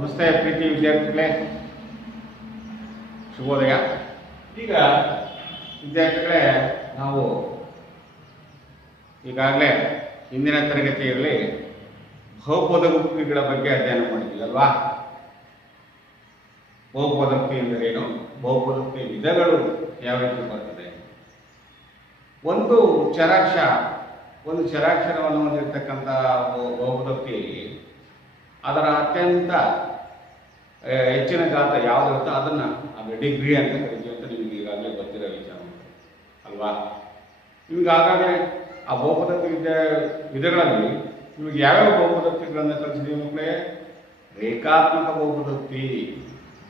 ನಮಸ್ತೆ ಪ್ರೀತಿ ವಿದ್ಯಾರ್ಥಿಗಳೇ, ಶುಭೋದಯ. ಈಗ ವಿದ್ಯಾರ್ಥಿಗಳೇ, ನಾವು ಈಗಾಗಲೇ ಹಿಂದಿನ ತರಗತಿಯಲ್ಲಿ ಬಹುಪದೋಕ್ತಿಗಳ ಬಗ್ಗೆ ಅಧ್ಯಯನ ಮಾಡಿದ್ವಿ ಅಲ್ವಾ? ಬಹುಪದೋಕ್ತಿ ಎಂದರೇನು, ಬಹುಪದೋಕ್ತಿ ವಿಧಗಳು ಯಾವ ರೀತಿ ಬರ್ತದೆ, ಒಂದು ಚರಾಕ್ಷರವನ್ನು ಹೊಂದಿರತಕ್ಕಂಥ ಬಹುಪದೋಕ್ತಿಯಲ್ಲಿ ಅದರ ಅತ್ಯಂತ ಹೆಚ್ಚಿನ ಗಾತ್ರ ಯಾವುದಿರುತ್ತೋ ಅದನ್ನು ಅದು ಡಿಗ್ರಿ ಅಂತ ಕರಿತೀವಿ ಅಂತ ನಿಮಗೆ ಈಗಾಗಲೇ ಗೊತ್ತಿರೋ ವಿಚಾರ ಅಲ್ವಾ? ನಿಮ್ಗೆ ಆಗಾಗಲೇ ಆ ಬಹುಪದೋಕ್ತಿ ವಿಧಗಳಲ್ಲಿ ನಿಮಗೆ ಯಾವ್ಯಾವ ಬಹುಪದೋಕ್ತಿಗಳನ್ನು ಕಲಿಸಿದೀವಿ ಮಕ್ಕಳೇ? ರೇಖಾತ್ಮಕ ಬಹುಪದೋಕ್ತಿ,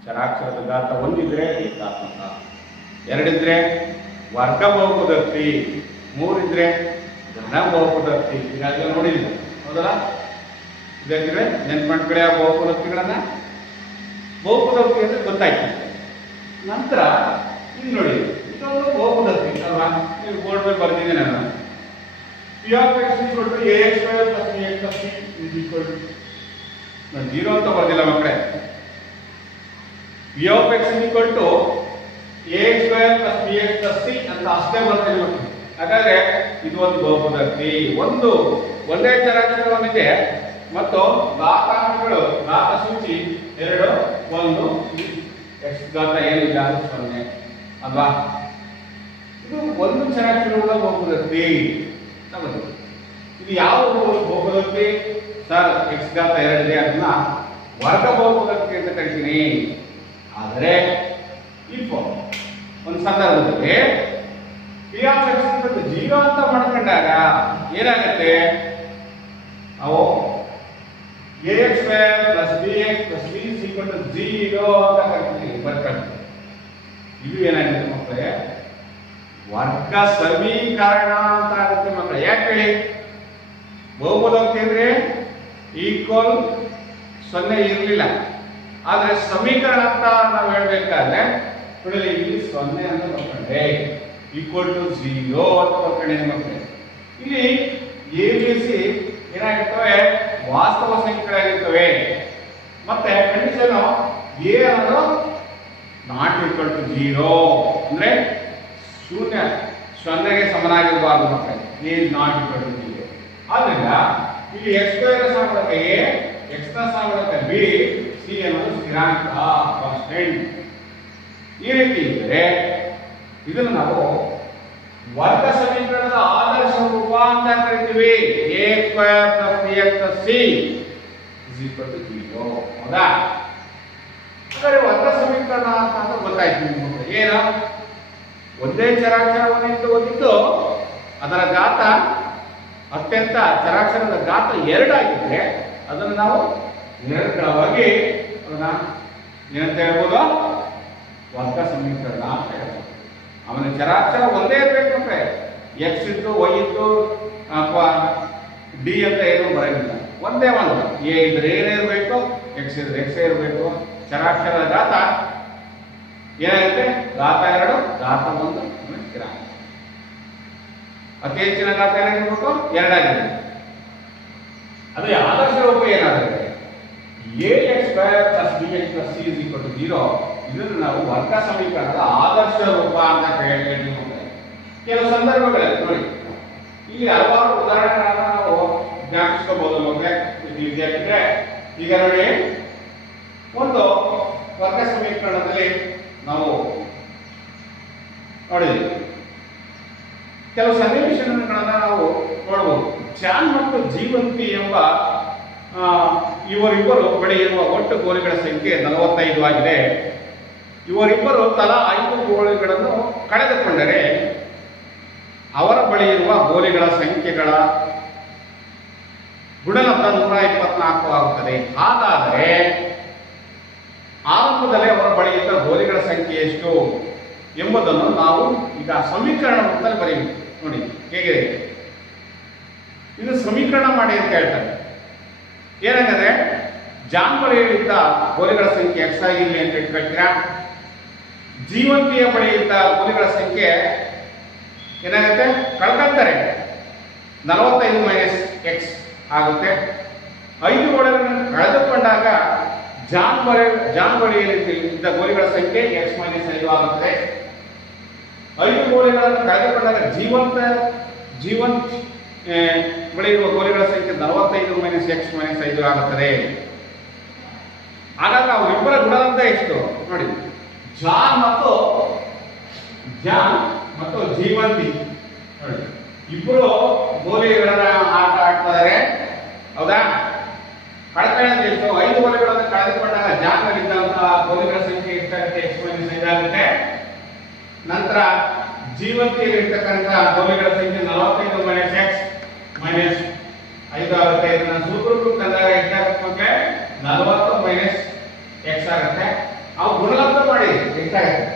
ಚರಾಕ್ಷರದ ಗಾತ್ರ ಒಂದಿದ್ರೆ ರೇಖಾತ್ಮಕ, ಎರಡಿದ್ರೆ ವರ್ಗ ಬಹುಪದೋಕ್ತಿ, ಮೂರಿದ್ರೆ ಘನ ಬಹುಪದೋಕ್ತಿ. ಈಗಾಗಲೇ ನೋಡಿದ್ವಿ ಹೌದಲ್ಲ ವಿದ್ಯಾರ್ಥಿಗಳೇ? ನೆನ್ಪಂಡ್ಗಳೇ ಆ ಬಹುಪದೋಕ್ತಿಗಳನ್ನ. ಬಹುಪದೋಕ್ತಿ ಅಂದರೆ ಗೊತ್ತಾಯ್ತು. ನಂತರ ಇದು ನೋಡಿ, ಇದೊಂದು ಬಹುಪದೋಕ್ತಿ ಅಲ್ವಾ? ನೀವು ಬೋರ್ಡ್ ಮೇಲೆ ಬರ್ತಿದ್ದೀನಿ ನಾನು. P of X equal to A X square plus B X plus C is equal to, ನಾನು ಜೀರೋ ಅಂತ ಬರ್ದಿಲ್ಲ ಮಕ್ಕಳೇ. P of X equal to A X square plus B X plus C ಅಂತ ಅಷ್ಟೇ ಬರ್ತೀನಿ ಮಕ್ಕಳು. ಹಾಗಾದ್ರೆ ಇದು ಒಂದು ಬಹುಪದೋಕ್ತಿ. ಒಂದೇ ಚರಾಕ್ಷರವನ್ನಿದೆ ಮತ್ತು ಘಾತಾಂಕಗಳು ಘಾತ ಸೂಚಿ 2 1 ಎಕ್ಸ್ ಘಾತ ಏನಿಲ್ಲ 0 ಅಲ್ವಾ? ಇದು ಒಂದು ಚರಾಕ್ಷರವುಳ್ಳ ಬಹುಪದೋಕ್ತಿ. ಇದು ಯಾವ ಬಹುಪದೋಕ್ತಿ ಸರ್? ಎಕ್ಸ್ ಘಾತ 2 ಇದೆ, ಅದನ್ನ ವರ್ಗ ಬಹುಪದೋಕ್ತಿ ಅಂತ ಕರಿತೀನಿ. ಆದರೆ ಒಂದು ಸಂದರ್ಭದಲ್ಲಿ ಪಿ ಆಫ್ ಎಕ್ಸ್ 0 ಅಂತ ಮಾಡ್ಕೊಂಡಾಗ ಏನಾಗುತ್ತೆ? ಅವು A X square plus B X plus C is equal to 0 ಅಂತ ಕರಿತೀವಿ, ಬರ್ಕೊಳ್ತೀವಿ. ಇದು ಏನಾಗುತ್ತೆ ಮಕ್ಕಳೇ? ವರ್ಗ ಸಮೀಕರಣ ಅಂತ ಆಗುತ್ತೆ ಮಕ್ಕಳೇ. ಯಾಕೆ ಹೇಳಿ? ಬಹುಪದೋಕ್ತಿ ಅಂದ್ರೆ ಈಕ್ವಲ್ 0 ಇರಲಿಲ್ಲ, ಆದ್ರೆ ಸಮೀಕರಣ ಅಂತ ನಾವು ಹೇಳ್ಬೇಕಾದ್ರೆ ನೋಡಿ ಇಲ್ಲಿ 0 ಅಂತ ಬರ್ಕೊಂಡೆ, ಈಕ್ವಲ್ ಟು 0 ಅಂತ ಬರ್ಕೊಂಡೆ ಮಕ್ಕಳೇ. ಇಲ್ಲಿ ಎ ಬಿ ಸಿ ಏನಾಗಿರ್ತವೆ? ವಾಸ್ತವ ಸಂಖ್ಯೆಗಳಾಗಿರ್ತವೆ. ಮತ್ತೆ ಕಂಡೀಷನ್ ಎ ಅನ್ನೋದು ನಾಟ್ ಈಕ್ವಲ್ ಟು 0 ಅಂದ್ರೆ 0ಗೆ ಸಮನಾಗಿರಬಾರ್ದು ಮಕ್ಕಳೇ. A not equal to 0. ಆದ್ರಿಂದ ಇಲ್ಲಿ ಎಕ್ಸ್ ಸ್ಕ್ವೇರ್ ಸಾಮರ್ಥ್ಯ ಎ, ಎಕ್ಸ್ ನ ಸಾಮರ್ಥ್ಯ ಬಿ, ಸಿ ಅನ್ನೋದು ಸ್ಥಿರಾಂಕ ಕಾನ್ಸ್ಟೆಂಟ್. ಈ ರೀತಿ ಇದ್ದರೆ ಇದನ್ನು ನಾವು ವರ್ಗ ಸಮೀಕರಣದ ಆದರ್ಶ ರೂಪ ಅಂತ ಕರಿತೀವಿ. A square plus B X plus C is equal to 0. ಹೌದಾ? ಹಾಗಾದ್ರೆ ವರ್ಗ ಸಮೀಕರಣ ಅಂತ ಗೊತ್ತಾಯ್ತು ನಿಮ್ಗೆ. ಏನು? ಒಂದೇ ಚರಾಕ್ಷರವನ್ನು ಹೊಂದಿದ್ದು ಅದರ ಗಾತ ಅತ್ಯಂತ ಚರಾಕ್ಷರದ ಗಾತ 2 ಆಗಿದ್ರೆ ಅದನ್ನು ನಾವು ನಿರಂತರವಾಗಿ ಅದನ್ನ ಏನಂತ ಹೇಳ್ಬೋದು? ವರ್ಗ ಸಮೀಕರಣ ಅಂತ ಹೇಳ್ಬೋದು. ಅವನ ಚರಾಕ್ಷರ ಒಂದೇ ಇರಬೇಕು ಅಂದ್ರೆ ಎಕ್ಸ್ ಇದ್ದು ವೈ ಇದ್ದು ಅಥವಾ ಡಿ ಅಂತ ಏನೂ ಬರೋದಿಲ್ಲ, ಒಂದೇ ಒಂದು. ಎ ಇದ್ರೆ ಏನೇ ಇರಬೇಕು, ಎಕ್ಸ್ ಇದ್ರೆ ಎಕ್ಸ್ ಇರಬೇಕು. ಚರಾಕ್ಷರದ ಗಾತ ಏನಾಗುತ್ತೆ? ಗಾತ 2 ಗಾತ 1 ಸ್ಥಿರಾಂಕ. ಅತಿ ಹೆಚ್ಚಿನ ಗಾತ ಏನಾಗಿರ್ಬೇಕು? 2 ಆಗಿರ್ಬೇಕು. ಅದೇ ಆದರ್ಶ ರೂಪ ಏನಾಗುತ್ತೆ? A X square plus B X plus C is equal to 0. ಇದನ್ನು ನಾವು ವರ್ಗ ಸಮೀಕರಣದ ಆದರ್ಶ ರೂಪ ಅಂತ ಹೇಳ್ತೀವಿ. ಕೆಲವು ಸಂದರ್ಭಗಳಲ್ಲಿ ನೋಡಿ, ಇಲ್ಲಿ ಹಲವಾರು ಉದಾಹರಣೆಗಳನ್ನ ನಾವು ಜ್ಞಾಪಿಸ್ಕೋಬಹುದು ಮಕ್ಕಳೇ ವಿದ್ಯಾರ್ಥಿಗಳೇ. ಈಗ ನೋಡಿ, ಒಂದು ವರ್ಗ ಸಮೀಕರಣದಲ್ಲಿ ನಾವು ನೋಡಿದ್ವಿ ಕೆಲವು ಸನ್ನಿವೇಶಗಳನ್ನ ನಾವು ನೋಡಬಹುದು. ಜಾನ್ ಮತ್ತು ಜೀವಂತಿ ಎಂಬ ಇವರಿಬ್ಬರು ಬಳಿ ಇರುವ ಒಟ್ಟು ಗೋಲಿಗಳ ಸಂಖ್ಯೆ 45 ಆಗಿದೆ. ಇವರಿಬ್ಬರು ತಲಾ 5 ಗೋಲಿಗಳನ್ನು ಕಳೆದುಕೊಂಡರೆ ಅವರ ಬಳಿ ಇರುವ ಗೋಲಿಗಳ ಸಂಖ್ಯೆಗಳ ಗುಣಲಬ್ಧ 124 ಆಗುತ್ತದೆ. ಹಾಗಾದರೆ ಆರಂಭದಲ್ಲಿ ಅವರ ಬಳಿ ಇದ್ದ ಗೋಲಿಗಳ ಸಂಖ್ಯೆ ಎಷ್ಟು ಎಂಬುದನ್ನು ನಾವು ಈಗ ಸಮೀಕರಣ ರೂಪದಲ್ಲಿ ಬರೀಬೇಕು. ನೋಡಿ ಹೇಗಿದೆ, ಇದು ಸಮೀಕರಣ ಮಾಡಿ ಅಂತ ಹೇಳ್ತಾರೆ. ಏನಾಗಂದ್ರೆ ಜಾನ್ ಬಳಿಯಿದ್ದ ಗೋಲಿಗಳ ಸಂಖ್ಯೆ ಎಕ್ಸ್ ಆಗಿರಲಿ ಅಂತ ಇಟ್ಕೊಳ್ತೀರಾ. ಜೀವಂತಿಯ ಬಳಿಯಿದ್ದ ಗೋಲಿಗಳ ಸಂಖ್ಯೆ ಏನಾಗುತ್ತೆ? ಕಳ್ಕೊಳ್ತಾರೆ. 45 - x ಆಗುತ್ತೆ. 5 ಗೋಲಿಗಳನ್ನು ಕಳೆದುಕೊಂಡಾಗ ಜಾನ್ ಬಳಿಯಲ್ಲಿ ಇದ್ದ ಗೋಲಿಗಳ ಸಂಖ್ಯೆ x ಮೈನಸ್ 5 ಆಗುತ್ತದೆ. 5 ಗೋಲಿಗಳನ್ನು ಕಳೆದುಕೊಂಡಾಗ ಜೀವಂತ ಬಳಿ ಇರುವ ಗೋಲಿಗಳ ಸಂಖ್ಯೆ 45 ಮೈನಸ್ x ಮೈನಸ್ 5 ಆಗುತ್ತದೆ. ಹಾಗಾದ್ರೆ ಅವರಿಬ್ಬರ ಗುಣದಂತ ಎಷ್ಟು ನೋಡಿ, ಜಾನ್ ಮತ್ತು ಜೀವಂತಿ ನೋಡಿ ಇಬ್ಬರು ಗೋಲಿಗಳನ್ನ ಆಟ ಆಡ್ತಾರೆ, ಹೌದಾ? ಕಳೆದುಕೊಳ್ಳೋದು ಎಷ್ಟು? 5 ಗೋಲಿಗಳನ್ನು ಕಳೆದುಕೊಂಡಾಗ ಜಾನ್ ಇದ್ದಂತಹ ಗೋಲಿಗಳ ಸಂಖ್ಯೆ ಎಷ್ಟಾಗುತ್ತೆ? x ಮೈನಸ್ 5 ಆಗುತ್ತೆ. ನಂತರ ಜೀವಂತಿಯಲ್ಲಿ ಇರ್ತಕ್ಕಂಥ ಗೋಲಿಗಳ ಸಂಖ್ಯೆ 45 ಮೈನಸ್ x ಮೈನಸ್ 5 ಆಗುತ್ತೆ. ಇದನ್ನ ಸೂತ್ರಕ್ಕೆ ತಂದಾಗ ಎಷ್ಟಾಗುತ್ತೆ? 40 ಮೈನಸ್ x ಆಗುತ್ತೆ. ಅವು ಗುಣಲಬ್ಧ ಮಾಡಿ ಎಷ್ಟಾಗುತ್ತೆ?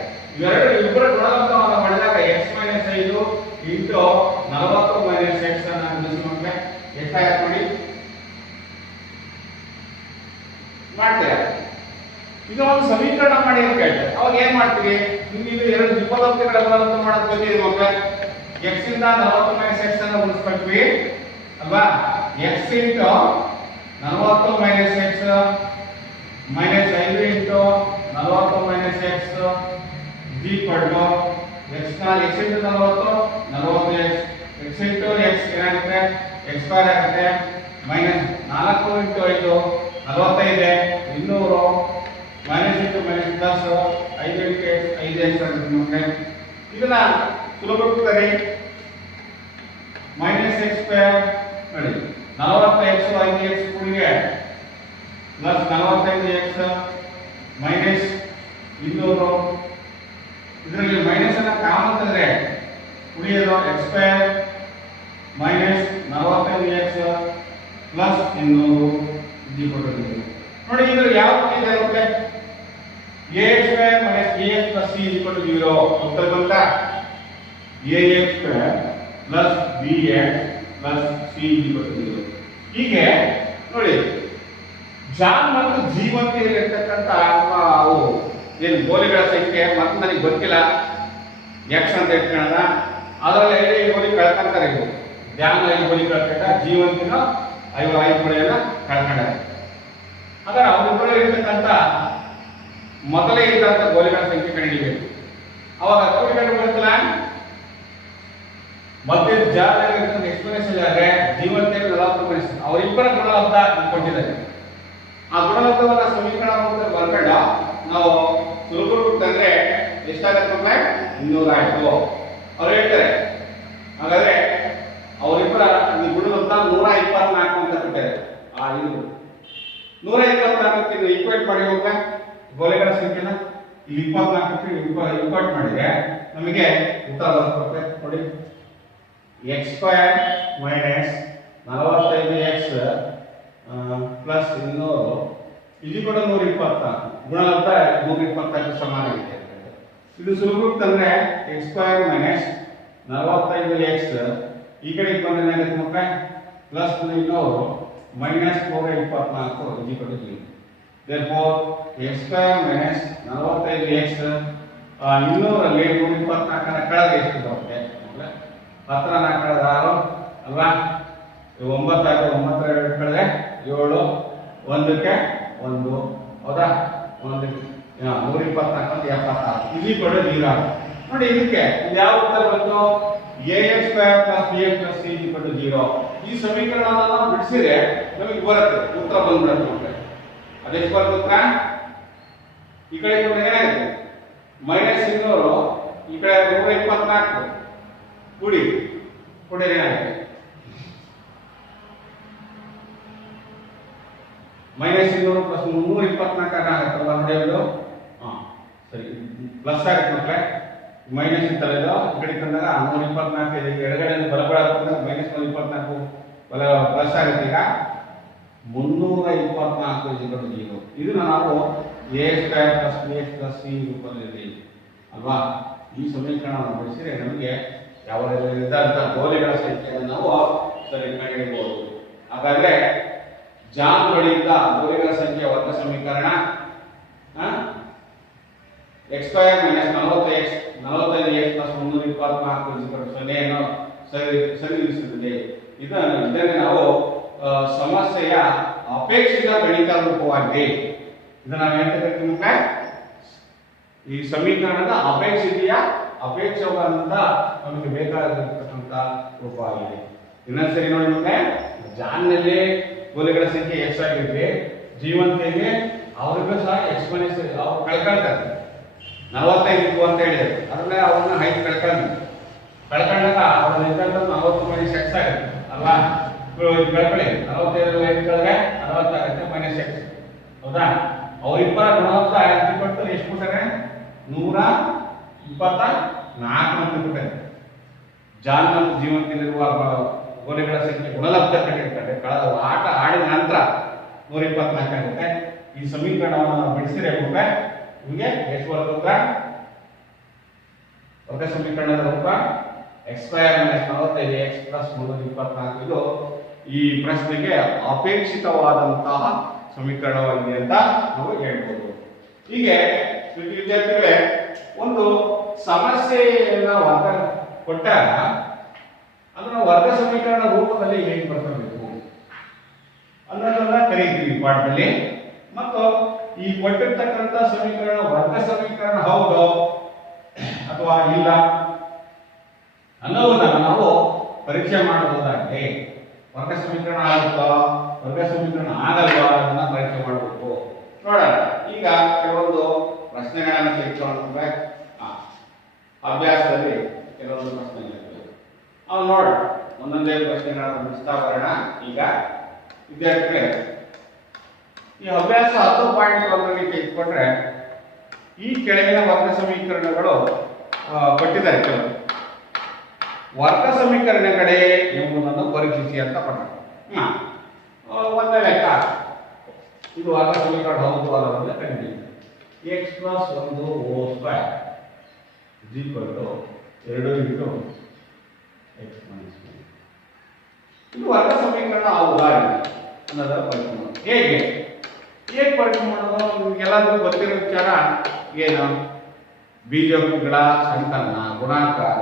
ಇಬ್ಬರ ಗುಣಲಬ್ಧವನ್ನು ಮಾಡಿದಾಗ x minus 5 into 40 minus x ಅನ್ನು ಗುಣಿಸಿಕೊಂಡ್ರೆ ಎಷ್ಟಾಗುತ್ತೆ ನೋಡಿ, ಮಾಡ್ತೀರಾ? ಈಗ ಒಂದು ಸಮೀಕರಣ ಮಾಡಿ ಅಂತ ಹೇಳ್ತಾರೆ. ಅವಾಗ ಏನ್ ಮಾಡ್ತೀವಿ? ನಿಮ್ಗೆ ಇದು ಎರಡು ವಿಪರೀತಗಳ ಗುಣಲಬ್ಧ ಮಾಡೋದು ಗೊತ್ತಿದೆ ಮಕ್ಕಳೇ. x ಇಂದ 40 ಮೈನಸ್ x ಅನ್ನು ಗುಣಿಸ್ಕೊಳ್ತೀವಿ ಅಲ್ವಾ? x into 40 minus x minus 5 into 40 minus x equal x into 40 x into x ಏನಾಗುತ್ತೆ? x ಸ್ಕ್ವೇರ್ ಆಗುತ್ತೆ. Minus 4 into 5 45 200 minus into minus plus 5 into x 5x ಆಗುತ್ತೆ. ಇದನ್ನ ಸುಲಭವಾಗಿ ಮೈನಸ್ x ಸ್ಕ್ವೇರ್ ನೋಡಿ 40x 5x ಕೂಡಿಗೆ plus 45x minus 200. ಇದರಲ್ಲಿ minus ಅನ್ನ common ತಂದ್ರೆ ಉಳಿಯೋದು x square minus 45x plus 200 ನೋಡಿ. ಇದ್ರ ಯಾವ ರೀತಿ ಇರುತ್ತೆ? ax square minus bx plus c 0 ಉತ್ತರ ಬಂತಾ? ax square plus bx plus c 0. ಹೀಗೆ ನೋಡಿ ಜಾನ್ ಮತ್ತು ಜೀವಂತಿಯಲ್ಲಿ ಇರ್ತಕ್ಕಂಥ ಅವು ಏನು ಗೋಲಿಗಳ ಸಂಖ್ಯೆ ಮತ್ತೆ ನನಗೆ ಗೊತ್ತಿಲ್ಲ x ಅಂತ ಇಟ್ಕೊಳ್ಳೋಣ. ಅದರಲ್ಲಿ 5 ಗೋಲಿ ಕಳ್ಕೊಂತಾರೆ. ಇವು ಜಾನ್ 5 ಗೋಲಿ ಕಳ್ಕೊಂಡ, ಜೀವಂತಿನ 5 ಗೋಲಿಯನ್ನ ಕಳ್ಕೊಂಡಾರೆ. ಹಾಗಾದ್ರೆ ಅವರಿಬ್ಬರು ಇರ್ತಕ್ಕಂಥ ಮೊದಲೇ ಇದ್ದಂಥ ಗೋಲಿಗಳ ಸಂಖ್ಯೆ ಕಂಡುಹಿಡಿಯಬೇಕು. ಅವಾಗ ಕೂಡಿಕೊಂಡು ಬರ್ತಲ್ಲ, ಮತ್ತೆ ಜಾಗದಲ್ಲಿ ಎಕ್ಸ್ಪ್ಲನೇಷನ್ ಆದ್ರೆ ಜೀವಂತಿಯಲ್ಲಿ 40 ಮೈನಸ್ ಅವರಿಬ್ಬರ ಗುಣಲಬ್ಧ ಕೊಟ್ಟಿದ್ದಾರೆ. ಆ ಗುಣಲಬ್ಧವನ್ನ ಸಮೀಕರಣ ಬರ್ಕೊಂಡು ನಾವು ಸುಲಭವಾಗಿ ತಂದ್ರೆ ಎಷ್ಟಾಗತ್ತೆ? 200 ಆಯ್ತು. ಅವ್ರು ಹೇಳ್ತಾರೆ ಹಾಗಾದ್ರೆ ಅವರಿಬ್ಬರ ಈ ಗುಣಲಬ್ಧ 124 ಅಂತ ಕೊಟ್ಟಿದ್ದಾರೆ. ಆ ಇದು 124 ಈಕ್ವೇಟ್ ಮಾಡಿ ಹೋಗ ಗೋಲೆಗಳ ಸಂಖ್ಯೆನ ಇಲ್ಲಿ 24ಕ್ಕೆ ಈಕ್ವೇಟ್ ಮಾಡಿದ್ರೆ ನಮಗೆ ಉತ್ತರ ಬರುತ್ತೆ ನೋಡಿ. x square minus 45x plus 200 ಇಲ್ಲಿ ಕೂಡ 124 ಗುಣಲಬ್ಧ 124 ಸಮಾನವಾಗಿದೆ. ಇದು ಸುಲಭವಾಗಿ ತಂದ್ರೆ x ಸ್ಕ್ವೇರ್ ಮೈನಸ್ 45x ಈ ಕಡೆ ಬಂದ್ರೆ ಏನಾಗುತ್ತೆ ಮಕ್ಕಳೇ? Plus 200 minus 124 0. therefore x square minus 45x 200ರಲ್ಲಿ 124 ನ ಕಳೆದ ಎಷ್ಟು ಬರುತ್ತೆ? 10 ನ ಕಳೆದ 6 ಅಲ್ವಾ? 9 ಆಯ್ತು. 9 ಕಳೆದ 7 1ಕ್ಕೆ 1 ಹೌದಾ? 124 76 ಇಲ್ಲಿ ಕೂಡ 0 ನೋಡಿ. ಇದಕ್ಕೆ ಯಾವ ಉತ್ತರ ಬಂತು? ax square plus bx plus c 0. ಈ ಸಮೀಕರಣವನ್ನು ನಾವು ಬಿಡಿಸಿದ್ರೆ ನಮಗೆ ಬರುತ್ತೆ ಉತ್ತರ ಬಂದ್ಬಿಡುತ್ತೆ. ಅದೆಷ್ಟು ಬರುತ್ತೆ ಉತ್ತರ? ಈ ಕಡೆ ಏನಾಗುತ್ತೆ? ಮೈನಸ್ 200 ಈ ಕಡೆ 124 ಕೂಡಿ ಏನಾಗುತ್ತೆ? ಮೈನಸ್ 200 ಪ್ಲಸ್ 324 ಆಗುತ್ತಲ್ಲ ನೋಡಿ. ಅದು ಸರಿ ಪ್ಲಸ್ ಆಗುತ್ತೆ ಮಕ್ಕಳೇ. ಮೈನಸ್ ಇತ್ತಲ್ಲ ಇದು ಈ ಕಡೆ ತಂದಾಗ 124 ಎಡಗಡೆ ಬಲಬಳ ಮೈನಸ್ 124 ಪ್ಲಸ್ ಆಗುತ್ತೆ. ಈಗ 324 0. ಇದನ್ನ ನಾವು a square plus bx plus c ರೂಪದಲ್ಲಿ ಅಲ್ವಾ? ಈ ಸಮೀಕರಣವನ್ನು ಬಳಸಿದ್ರೆ ನಮಗೆ ಯಾವ ಇದ್ದಂಥ ಗೋಲಿಗಳ ಸಂಖ್ಯೆಯನ್ನು ನಾವು ಸರಿ ಕಂಡುಹಿಡಿಯಬಹುದು. ಹಾಗಾದ್ರೆ ಜಾನ್ ಬಳಿಯಿಂದ ಗೋಲಿಗಳ ಸಂಖ್ಯೆ ವರ್ಗ ಸಮೀಕರಣ x square minus 45x plus 324 0 ಸರಿದೂಗಿಸುತ್ತದೆ. ಇದನ್ನೇ ನಾವು ಸಮಸ್ಯೆಯ ಅಪೇಕ್ಷಿತ ಗಣಿತ ರೂಪವಾಗಿದೆ ಇದನ್ನ ನಾವೇನ್ ಕರಿತೀವಿ ಮಕ್ಕಳೇ? ಈ ಸಮೀಕರಣದ ಅಪೇಕ್ಷವಾದಂತ ನಮಗೆ ಬೇಕಾಗಿರತಕ್ಕಂತ ರೂಪ ಆಗಿದೆ. ಇನ್ನೊಂದ್ಸರಿ ನೋಡಿ ಮಕ್ಕಳೇ, ಜಾನ್ನಲ್ಲಿ ಗೋಲಿಗಳ ಸಂಖ್ಯೆ ಎಕ್ಸ್ ಆಗಿದ್ರೆ ಜೀವಂತಿಗೆ ಅವ್ರಿಗೂ ಸಹ ಎಕ್ಸ್ಪೋನೆನ್ಷಿಯಲ್ ಅವ್ರು ಕಳ್ಕೊಳ್ತಾರೆ. 45 ಇದ್ವು ಅಂತ ಹೇಳಿದ್ರು, ಅದನ್ನ ಅವ್ರನ್ನ 5 ಕಳ್ಕೊಂಡಾಗ ಅವ್ರ ರಿಸಲ್ಟ್ 40 ಮೈನಸ್ ಎಕ್ಸ್ ಆಗುತ್ತೆ ಅಲ್ವಾ? ಕಳ್ಕೊಳ್ಳಿ 45 5 ಕಳೆದ್ರೆ 40 ಆಗುತ್ತೆ ಮೈನಸ್ ಎಕ್ಸ್. ಹೌದಾ? ಅವರಿಬ್ಬರ ಗುಣವಂತ ಕೊಟ್ಟು ಎಷ್ಟು ಕೊಟ್ಟಾರೆ? 124 ಅಂತ ಕೊಟ್ಟಾರೆ. ಜಾನ್ ಮತ್ತು ಜೀವಂತಿಯಲ್ಲಿರುವ ಗೋಲಿಗಳ ಸಂಖ್ಯೆ ಗುಣಲಬ್ಧ ಕಂಡಿರ್ತಾರೆ. ಕಳೆದ ಆಟ ಆಡಿದ ನಂತರ 124 ಆಗುತ್ತೆ. ಈ ಸಮೀಕರಣವನ್ನು ನಾವು ಬಿಡಿಸಿದ್ರೆ ನಿಮಗೆ ಎಷ್ಟು ಬರುತ್ತೆ? ವರ್ಗ ಸಮೀಕರಣದ ರೂಪ x² - 45x + 324. ಇದು ಈ ಪ್ರಶ್ನೆಗೆ ಅಪೇಕ್ಷಿತವಾದಂತಹ ಸಮೀಕರಣವಾಗಿದೆ ಅಂತ ನಾವು ಹೇಳ್ಬೋದು. ಹೀಗೆ ವಿದ್ಯಾರ್ಥಿಗಳೇ, ಒಂದು ಸಮಸ್ಯೆಯನ್ನ ವರ್ಗ ಕೊಟ್ಟಾಗ ಅದನ್ನ ವರ್ಗ ಸಮೀಕರಣ ರೂಪದಲ್ಲಿ ಹೇಗೆ ಬರ್ಕೋಬೇಕು ಅನ್ನೋದನ್ನ ಕರೀತೀವಿ ಪಾಠದಲ್ಲಿ. ಮತ್ತು ಈ ಕೊಟ್ಟಿರ್ತಕ್ಕಂಥ ಸಮೀಕರಣ ವರ್ಗ ಸಮೀಕರಣ ಹೌದು ಅಥವಾ ಇಲ್ಲ ಅನ್ನೋದನ್ನ ನಾವು ಪರೀಕ್ಷೆ ಮಾಡಬಹುದಾಗಿದೆ. ವರ್ಗ ಸಮೀಕರಣ ಆಗುತ್ತಾ, ವರ್ಗ ಸಮೀಕರಣ ಆಗಲ್ವಾ ಅದನ್ನ ಪರೀಕ್ಷೆ ಮಾಡಬೇಕು. ನೋಡೋಣ ಈಗ ಕೆಲವೊಂದು ಪ್ರಶ್ನೆಗಳನ್ನು ತೆಗೆದುಕೊಂಡ್ರೆ ಅಭ್ಯಾಸದಲ್ಲಿ ಕೆಲವೊಂದು ಪ್ರಶ್ನೆಗಳಿರ್ತವೆ. ಅವು ನೋಡೋಣ, ಒಂದೊಂದೇ ಪ್ರಶ್ನೆಗಳನ್ನು ಬಿಡಿಸ್ತಾ ಬರೋಣ. ಈಗ ವಿದ್ಯಾರ್ಥಿಗಳೇ, ಈ ಅಭ್ಯಾಸ 10.1ರಲ್ಲಿ ತೆಗೆದುಕೊಂಡ್ರೆ ಈ ಕೆಳಗಿನ ವರ್ಗ ಸಮೀಕರಣಗಳು ಕೊಟ್ಟಿದ್ದಾರೆ. ಕೆಲವು ವರ್ಗ ಸಮೀಕರಣಗಳೇ ಎಂಬುದನ್ನು ಪರೀಕ್ಷಿಸಿ ಅಂತ ಕೊಟ್ಟ. ಒಂದೇ ಲೆಕ್ಕ, ಇದು ವರ್ಗ ಸಮೀಕರಣ ಹೌದು ಅಲ್ಲವಲ್ಲ ಕಂಡಿದ್ದೀವಿ. x + 1 2 2 x ಇದು ವರ್ಗ ಸಮೀಕರಣ ಹೌದಾ ಅನ್ನೋದರ ಪರೀಕ್ಷೆ ಮಾಡೋದು. ಹೇಗೆ ಪರೀಕ್ಷೆ ಮಾಡೋದು? ನಿಮ್ಗೆಲ್ಲರಿಗೂ ಗೊತ್ತಿರೋ ವಿಚಾರ ಏನು? ಬೀಜಗಳ ಸಂಕಲನ, ಗುಣಾಕಾರ,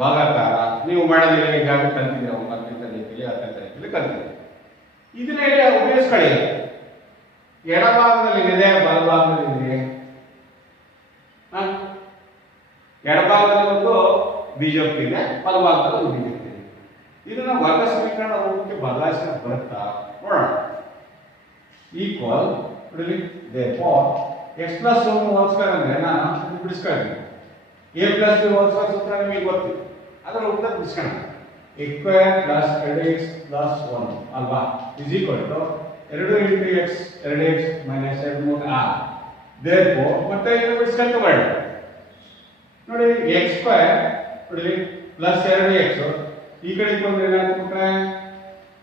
ಭಾಗಾಕಾರ ನೀವು ಮಾಡೋದಿಲ್ಲ. ಈಗಾಗಲೇ ಕಲ್ತಿದ್ದೀರ 9ನೇ ತರಗತಿಯಲ್ಲಿ 10ನೇ ತರಗತಿಯಲ್ಲಿ ಕಲ್ತಿದ್ದೀರಿ. ಇದನ್ನ ಉಪಯೋಗಿಸ್ಕೊಳ್ಳಿ. ಎಡಭಾಗದಲ್ಲಿದೆ, ಬಲಭಾಗದಲ್ಲಿದೆ. ಎಡಭಾಗದಲ್ಲಿ ಒಂದು ಬೀಜೋಕ್ತಿ ಇದೆ, ಬಲಭಾಗದಲ್ಲಿ ಒಂದು ಬೀಜೋಕ್ತಿ ಇದೆ. ಇದನ್ನ ವರ್ಗ ಸಮೀಕರಣ ರೂಪಕ್ಕೆ ಬದಲಾಯಿಸಲು ಬರುತ್ತಾ ನೋಡೋಣ. Equal therefore x + 1 hole square ಅಂದ್ರೆ ನಾನು ಬಿಡಿಸ್ಕೊಳ್ತೀನಿ. a + b ಹೋಲ್ ಸ್ಕ್ವೇರ್ ಸೂತ್ರ ನಿಮಗೆ ಗೊತ್ತು, ಅದರ ರೂಪದಲ್ಲಿ ಬಿಡಿಸ್ಕೊಳ್ಳೋಣ. x² + 2x + 1 ಅಲ್ವಾ is equal to 2 × x 2x - 2 3 r. therefore ಮತ್ತೆ ಇದನ್ನು ಬಿಡಿಸ್ಕೊಳ್ಳೋಣ. ನೋಡಿ x² ನೋಡಿ + 2x ಈ ಕಡೆ ಬಂದ್ರೆ ಏನಾಗುತ್ತೆ?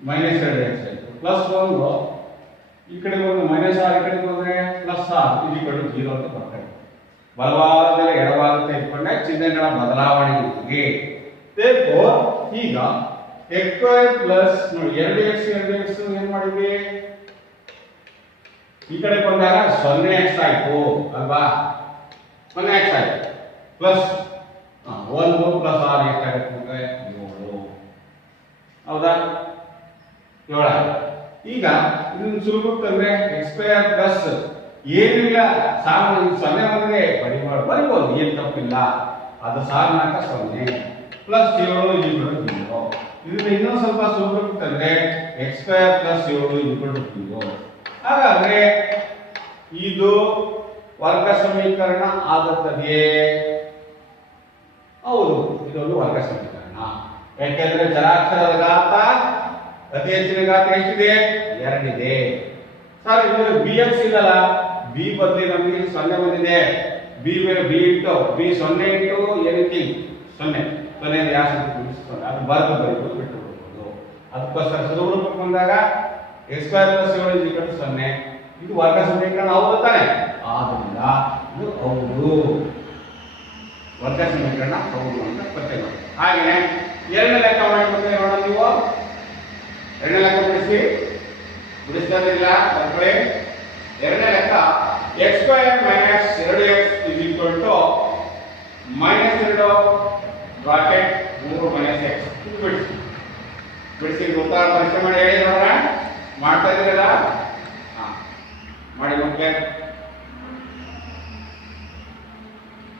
-2x ಆಯ್ತು. +1 ಈ ಕಡೆ ಬಂದು -r, ಈ ಕಡೆ ಬಂದ್ರೆ +r = 0 ಅಂತ ಬರ್ತದೆ. ಬಲಭಾಗದಲ್ಲಿ ಎಡಭಾಗ ತೆಗೆದುಕೊಂಡೆ ಚಿಹ್ನೆಗಳ ಬದಲಾವಣೆಗೆ. therefore ಈಗ x² ನೋಡಿ 2x ಏನು ಮಾಡಿದ್ವಿ? ಈ ಕಡೆ ಬಂದಾಗ 0x ಆಯ್ತು ಅಲ್ವಾ? 0x ಆಯ್ತು. ಪ್ಲಸ್ 1 + r ಎಷ್ಟಾಗುತ್ತೆ? 7. ಹೌದಾ? 7. ಈಗ ಇದನ್ನು ಸುಲಭಕ್ಕೆ ತಂದ್ರೆ x² ಏನಿಲ್ಲ, ಸಾಮಾನ್ಯ 0 ಬಂದ್ರೆ ಬರಿಬೋದು, ಏನು ತಪ್ಪಿಲ್ಲ. ಅದು ಸಾರ್ನಾಕ 0 + 7 = 0. ಇದನ್ನ ಇನ್ನೊಂದು ಸ್ವಲ್ಪ ಸುಲಭಕ್ಕೆ ತಂದ್ರೆ x² + 7 = 0. ಹಾಗಾದ್ರೆ ಇದು ವರ್ಗ ಸಮೀಕರಣ ಆಗುತ್ತದೆಯೇ? ಹೌದು, ಇದೊಂದು ವರ್ಗ ಸಮೀಕರಣ. ಯಾಕೆಂದ್ರೆ ಚರಾಕ್ಷರದ ಘಾತ ಅತಿ ಹೆಚ್ಚಿನ ಘಾತ ಎಷ್ಟಿದೆ? 2 ಇದೆ. ಸರ್ ಇದು bx ಇದಲ್ಲ, b ಬದಲಿ ನಮಗೆ 0 ಬಂದಿದೆ. b into b 0 into anything 0 0 ಯಾವ ಸಂಖ್ಯೆ ಗುಣಿಸ್ತಾರೆ ಅದು ಬರೆದು ಬಿಟ್ಟು ಬಿಡಬಹುದು. ಅದಕ್ಕೋಸ್ಕರ ಸುಲಭಕ್ಕೆ ಬಂದಾಗ x² + 7 = 0. ಇದು ವರ್ಗ ಸಮೀಕರಣ ಹೌದು ತಾನೆ? ಆದ್ದರಿಂದ ಇದು ಹೌದು, ವರ್ಗ ಸಮೀಕರಣ ಹೌದು ಅಂತ ಪತ್ತೆ ಮಾಡಿ. ಹಾಗೆ ಎರಡನೇ ಲೆಕ್ಕ ಮಾಡಿ ನೋಡೋಣ. ನೀವು ಎರಡನೇ ಲೆಕ್ಕ ಬಿಡಿಸ್ತಾರಿಲ್ಲ ಮಕ್ಕಳೇ. ಎರಡನೇ ಲೆಕ್ಕ x² - 2x = -2 ಬ್ರಾಕೆಟ್ 3 - x. ಬಿಡಿಸಿ ಉತ್ತರ ಪರೀಕ್ಷೆ ಮಾಡಿ ಹೇಳಿ ನೋಡೋಣ. ಮಾಡ್ತಾ ಇದ್ದೀರಲ್ಲ? ಮಾಡಿ ಮಕ್ಕಳೇ,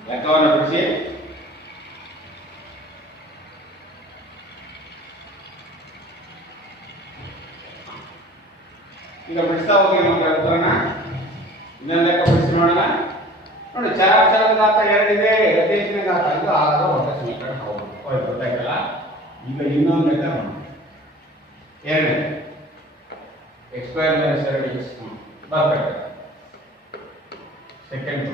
ಲೆಕ್ಕವನ್ನು ಬಿಡಿಸಿ. ಈಗ ಬಿಡಿಸ್ತಾ ಹೋಗಿ ಮಕ್ಕಳ ಉತ್ತರನ. ಇನ್ನೊಂದು ಲೆಕ್ಕ ಬಿಡಿಸಿ ನೋಡೋಣ. ನೋಡಿ, ಚರಾಕ್ಷರದ ಘಾತ 2 ಇದೆ, ಯಥೇಚ್ಛಿನ ಘಾತ ಇದು 6 ಒಟ್ಟ ಸಮೀಕರಣ. ಹೌದು, ಗೊತ್ತಾಯ್ತಲ್ಲ. ಈಗ ಇನ್ನೊಂದು ಲೆಕ್ಕ ನೋಡೋಣ. ಎರಡನೇ x ಸ್ಕ್ವೇರ್ ಮೈನಸ್ 2x ಬರ್ಬೇಕು. ಸೆಕೆಂಡ್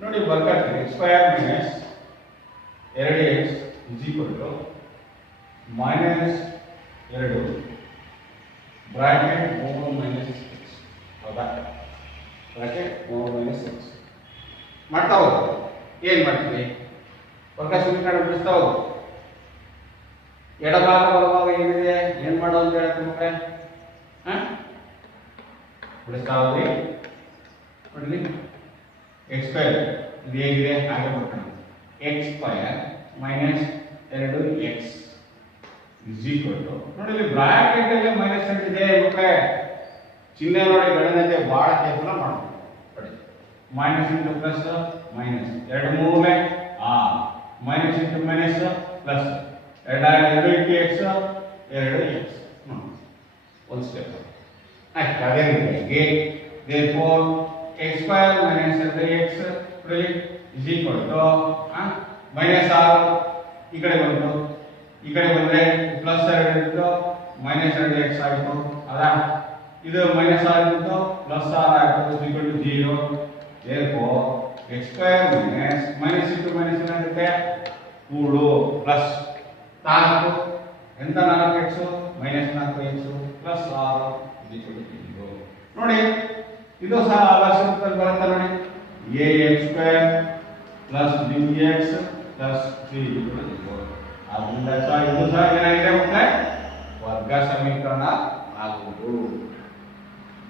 ನೋಡಿ ಬರ್ಕಾಗ್ತದೆ. x square minus 2x is equal to minus 2 bracket 3 minus 6. ಹೌದಾ? ಬ್ರಾಕೆಟ್ 3 ಮೈನಸ್ 6 ಮಾಡ್ತಾ ಹೋಗೋದು. ಏನು ಮಾಡ್ತೀವಿ? ವರ್ಗ ಸಮೀಕರಣ ಬಿಡಿಸ್ತಾ ಹೋಗೋದು. ಎಡಭಾಗ ಬಲಭಾಗ ಏನಿದೆ, ಏನು ಮಾಡೋದು ಅಂತ ಹೇಳ್ತೀನಿ ಮಕ್ಕಳೇ. ಬಿಡಿಸ್ತಾ ಹೋಗಿ. ನೋಡ್ರಿ, ಎಕ್ಸ್ ಸ್ಕ್ವೇರ್ ಇದು ಹೇಗಿದೆ ಹಾಗೆ ಬರ್ಕೊಂಡು x square minus 2x is equal to, ನೋಡಿ ಬ್ರಾಕೆಟ್ ಅಲ್ಲಿ ಮೈನಸ್ ಇದೆ ಮಕ್ಕಳೇ. ಚಿಹ್ನೆ ನೋಡಿ ಗಣನೆಗೆ ಬಹಳ ಕೇರ್ಫುಲ್ ಮಾಡಬೇಕು. ನೋಡಿ, minus into plus minus 2 3 minus into minus plus 2 into x 2x. ಒಂದು ಸ್ಟೆಪ್ ಆಯ್ತು. ಅದೇ ರೀತಿಯಾಗಿ therefore x square minus 2x is equal to minus 6 ಈ ಕಡೆ ಬಂತು, ಈ ಕಡೆ ಬಂದ್ರೆ ಪ್ಲಸ್ 2 ಇತ್ತು ಮೈನಸ್ 2x ಆಯಿತು. ಅದಾ ಇದು ಮೈನಸ್ 6 ಇತ್ತು ಪ್ಲಸ್ 6 ಆಯಿತು, equal to 0. therefore x square minus minus into minus ಏನಾಗುತ್ತೆ 3 ಪ್ಲಸ್ 4 ಎಂತ 4x minus 4x plus 6 equal to 0. ನೋಡಿ, ಇದು ಸಹ ಅವಶ್ಯಕತೆ ಬರುತ್ತೆ. ನೋಡಿ, ax square plus bx plus 3 equal to 0. ಆದ್ದರಿಂದ ಇದು ಸಹ ಏನಾಗಿದೆ ಮಕ್ಕಳೇ, ವರ್ಗ ಸಮೀಕರಣ ಆಗುವುದು.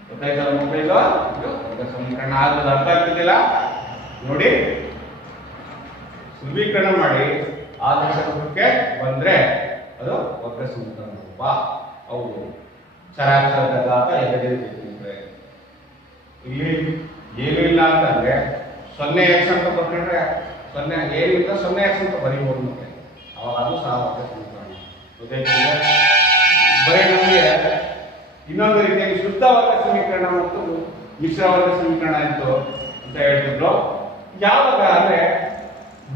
ಗೊತ್ತಾಯ್ತಲ್ಲ ಮಕ್ಕಳೇ? ಇದು ವರ್ಗ ಸಮೀಕರಣ ಆಗೋದು ಅರ್ಥ ಆಗ್ತಿದ್ದಿಲ್ಲ. ನೋಡಿ, ಸಮೀಕರಣ ಮಾಡಿ ಆದರ್ಶ ರೂಪಕ್ಕೆ ಬಂದ್ರೆ ಅದು ವರ್ಗ ಸಮೀಕರಣ ರೂಪ. ಹೌದು, ಚರಾಕ್ಷರದ ಘಾತ 2 ಇದೆ. ಇಲ್ಲಿ ಏನು ಇಲ್ಲ ಅಂತಂದ್ರೆ 0x ಅಂತ ಬರ್ಕೊಂಡ್ರೆ 0 ಏನಿಲ್ಲ 0x ಅಂತ ಬರೀಬಹುದು. ಮತ್ತೆ ಅವಾಗ ಅದು ಸಹ ವರ್ಗ ಸಮೀಕರಣ. ಗೊತ್ತಾಯ್ತಿದೆ? ಬರೀ ನಮಗೆ ಇನ್ನೊಂದು ರೀತಿಯಾಗಿ ಶುದ್ಧ ವರ್ಗ ಸಮೀಕರಣ ಮತ್ತು ಮಿಶ್ರ ವರ್ಗ ಸಮೀಕರಣ ಇತ್ತು ಅಂತ ಹೇಳ್ತಿದ್ರು. ಯಾವಾಗ ಅಂದ್ರೆ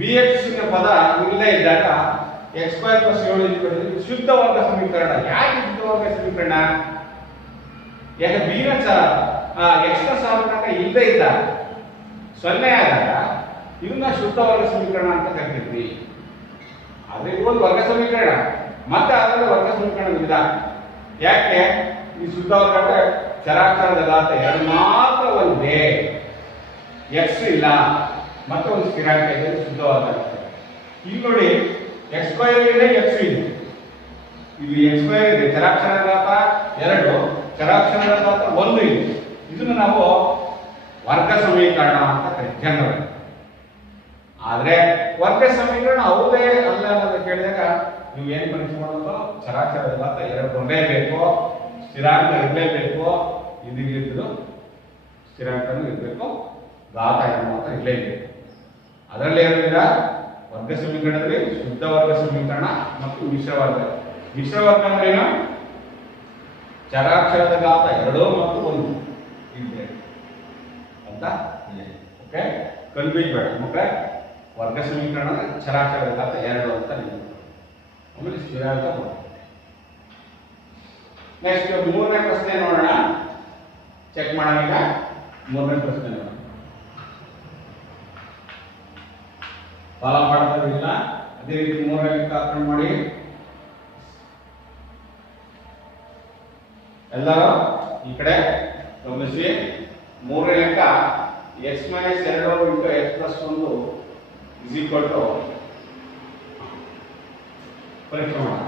bx ನ ಪದ ಇಲ್ಲೇ ಇದ್ದಾಗ x ಸ್ಕ್ವೇರ್ ಪ್ಲಸ್ 7 ಇದು ಶುದ್ಧ ವರ್ಗ ಸಮೀಕರಣ. ಯಾಕೆ ಶುದ್ಧ ವರ್ಗ ಸಮೀಕರಣ? ಯಾಕೆ b ನ x ನ ಸಹಗುಣಾಂಕ ಇಲ್ಲದೆ ಇದ್ದಾಗ 0 ಆದಾಗ ಇದನ್ನ ಶುದ್ಧ ವರ್ಗ ಸಮೀಕರಣ ಅಂತ ಕರಿತೀವಿ. ಆದ್ರೆ ಇದು ಒಂದು ವರ್ಗ ಸಮೀಕರಣ, ಮತ್ತೆ ಅದರ ವರ್ಗ ಸಮೀಕರಣ ವಿಧ. ಯಾಕೆ? ಈ ಶುದ್ಧ ವರ್ಗ ಅಂದ್ರೆ ಚರಾಕ್ಷರದ ಘಾತ 2 ಮಾತ್ರ ಒಂದೇ, x ಇಲ್ಲ ಮತ್ತೆ ಒಂದು ಸ್ಥಿರಾಂಕ ಇದೆ, ಶುದ್ಧ ವರ್ಗ. ಇಲ್ಲಿ ನೋಡಿ, x ಸ್ಕ್ವೇರ್ ಇದೆ, x ಇದೆ. ಇಲ್ಲಿ x ಸ್ಕ್ವೇರ್ ಇದೆ, ಚರಾಕ್ಷರದ ಘಾತ 2, ಚರಾಕ್ಷರದ ಘಾತ 1 ಇದೆ. ಇದನ್ನು ನಾವು ವರ್ಗ ಸಮೀಕರಣ ಅಂತ ಕರಿತೀವಿ ಜನರಲ್. ಆದ್ರೆ ವರ್ಗ ಸಮೀಕರಣ ಹೌದೇ ಅಲ್ಲ ಅಂತ ಕೇಳಿದಾಗ ನೀವು ಏನು ಪರೀಕ್ಷೆ ಮಾಡಬೇಕು? ಚರಾಕ್ಷರದ ಘಾತ 2 ಬರಲೇಬೇಕು, ಸ್ಥಿರಾಂಕ ಇರಲೇಬೇಕು, ಇದಿದ್ದು ಸ್ಥಿರಾಂಕನೂ ಇರಬೇಕು, ಘಾತ ಮಾತ್ರ ಇರಲೇಬೇಕು. ಅದರಲ್ಲಿ ಏನಿಲ್ಲ, ವರ್ಗ ಸಮೀಕರಣದಲ್ಲಿ ಶುದ್ಧ ವರ್ಗ ಸಮೀಕರಣ ಮತ್ತು ಮಿಶ್ರ ವರ್ಗ. ಮಿಶ್ರ ವರ್ಗ ಅಂದ್ರೆ ಏನು? ಚರಾಕ್ಷರದ ಘಾತ 2 ಮತ್ತು 1 ಇದೆ ಅಂತ ಇದೆ. ಓಕೆ, ಕನ್ಫ್ಯೂಸ್ ಬೇಡ ಮಕ್ಕಳೇ. ವರ್ಗ ಸಮೀಕರಣ ಚರಾಕ್ಷರದ ಘಾತ 2 ಅಂತ ನೀವು ಆಮೇಲೆ ಸ್ಥಿರಾಂಕ ಬರುತ್ತೆ. ನೆಕ್ಸ್ಟ್ 3ನೇ ಪ್ರಶ್ನೆ ನೋಡೋಣ. ಚೆಕ್ ಮಾಡೋಣ. ಈಗ 3ನೇ ಪ್ರಶ್ನೆ ನೋಡೋಣ. ಫಾಲೋ ಮಾಡೋದಿಲ್ಲ. ಅದೇ ರೀತಿ 3ನೇ ಲೆಕ್ಕ ಹಾಕೊಂಡು ಮಾಡಿ. ಎಲ್ಲರೂ ಈ ಕಡೆ ಗಮನಿಸಿ. 3ನೇ ಲೆಕ್ಕ x - 2 into x + 1 is equal to ಪರೀಕ್ಷೆ ಮಾಡೋಣ.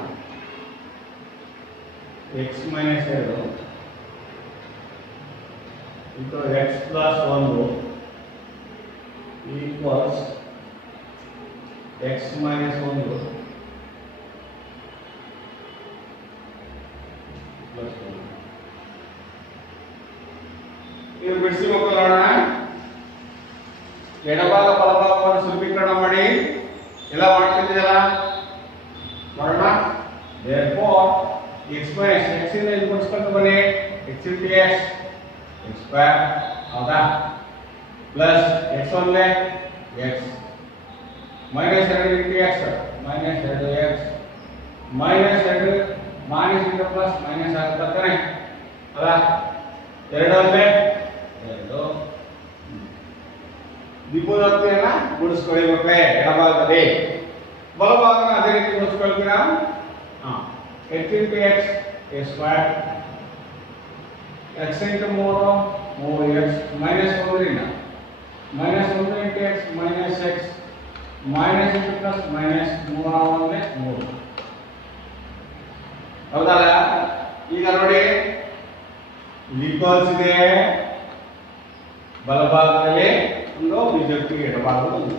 x - 2 into x + 1 equals x - 1 plus 1. ಎಡಭಾಗ ಬಲಭಾಗವನ್ನು ಸುಲಭೀಕರಣ ಮಾಡಿ ಎಲ್ಲ ಮಾಡ್ತಿದ್ದೀರಲ್ಲ ಮಾಡೋಣ. therefore x minus x ಇಂದ ಇದು ಗುಣಿಸ್ಕೊಂಡು ಬನ್ನಿ, x into x x square ಹೌದಾ, ಪ್ಲಸ್ x ಒಂದೇ x minus 2 into x minus 2x minus 2 minus ಇಂದ ಪ್ಲಸ್ ಮೈನಸ್ ಆಗುತ್ತೆ ತಾನೆ ಅಲ್ಲ, 2 ಒಂದೇ 2 ದಿಬ್ಬುದತ್ತೆಯನ್ನ ಗುಣಿಸ್ಕೊಳ್ಳಿ ಮಕ್ಕಳೇ. ಎಡಭಾಗದಲ್ಲಿ ಬಲಭಾಗನ ಅದೇ ರೀತಿ ಗುಣಿಸ್ಕೊಳ್ತೀರಾ. x into x a square x into 3 3x minus 1 ಇಂದ minus 1 into x minus x minus into plus minus 3 ಒಂದೇ 3 ಹೌದಲ್ಲ. ಈಗ ನೋಡಿ ಲಿಪಲ್ಸ್ ಇದೆ ಬಲಭಾಗದಲ್ಲಿ ಒಂದು ಬಿಜೆಪಿ ಎಡಭಾಗದಲ್ಲಿ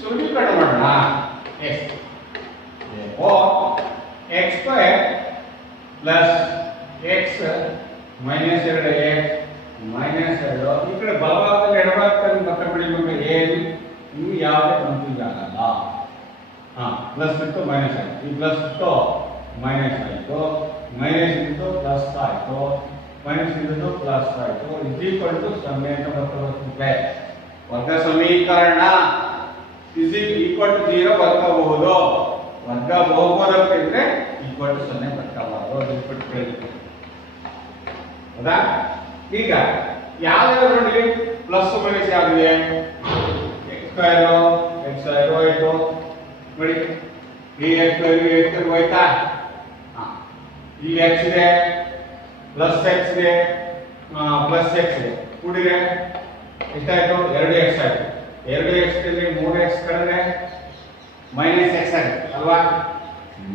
ಸುಲಭೀಕರಣ ಮಾಡೋಣ. x square plus x minus 2x minus 2 ಈ ಕಡೆ ಬಲಭಾಗದಲ್ಲಿ ಎಡಭಾಗದಲ್ಲಿ ಮತ್ತೆ ಬಿಡಬೇಕು. ಏನು ಇನ್ನು ಯಾವುದೇ ಕನ್ಫ್ಯೂಸ್ ಆಗಲ್ಲ. ಪ್ಲಸ್ ಇತ್ತು ಮೈನಸ್ ಆಯಿತು, ಈ ಪ್ಲಸ್ ಇತ್ತು ಮೈನಸ್ ಆಯಿತು, ಮೈನಸ್ ಇದ್ದು ಪ್ಲಸ್ ಆಯಿತು, ಮೈನಸ್ ಇದ್ದು ಪ್ಲಸ್ ಆಯಿತು, ಇಸ್ ಈಕ್ವಲ್ ಟು 0 ಅಂತ ಬರ್ತದೆ. ವರ್ಗ ಸಮೀಕರಣ ಇಸ್ ಈಕ್ವಲ್ ಟು 0 ಬರ್ಕೋಬಹುದು. ವರ್ಗ ಬಹುಪದಕ್ಕಿದ್ರೆ ಈಕ್ವಲ್ ಟು 0 ಬರ್ಕೋಬಹುದು. ಹೌದಾ. ಈಗ ಯಾವ್ಯಾವ ನೋಡಿ ಪ್ಲಸ್ ಮೈನಸ್ ಯಾವಿದೆ, x ಸ್ಕ್ವೇರ್ ಆಯ್ತು ನೋಡಿ, ಈ x ಸ್ಕ್ವೇರ್ ಹೋಯ್ತಾ, ಈ x ಇದೆ ಪ್ಲಸ್ x ಇದೆ ಪ್ಲಸ್ x ಇದೆ ಕೂಡಿದ್ರೆ ಎಷ್ಟಾಯ್ತು, 2x ಆಯ್ತು. 2x ದಲ್ಲಿ 3x ಕಳೆದ್ರೆ ಮೈನಸ್ x ಆಗುತ್ತೆ ಅಲ್ವಾ,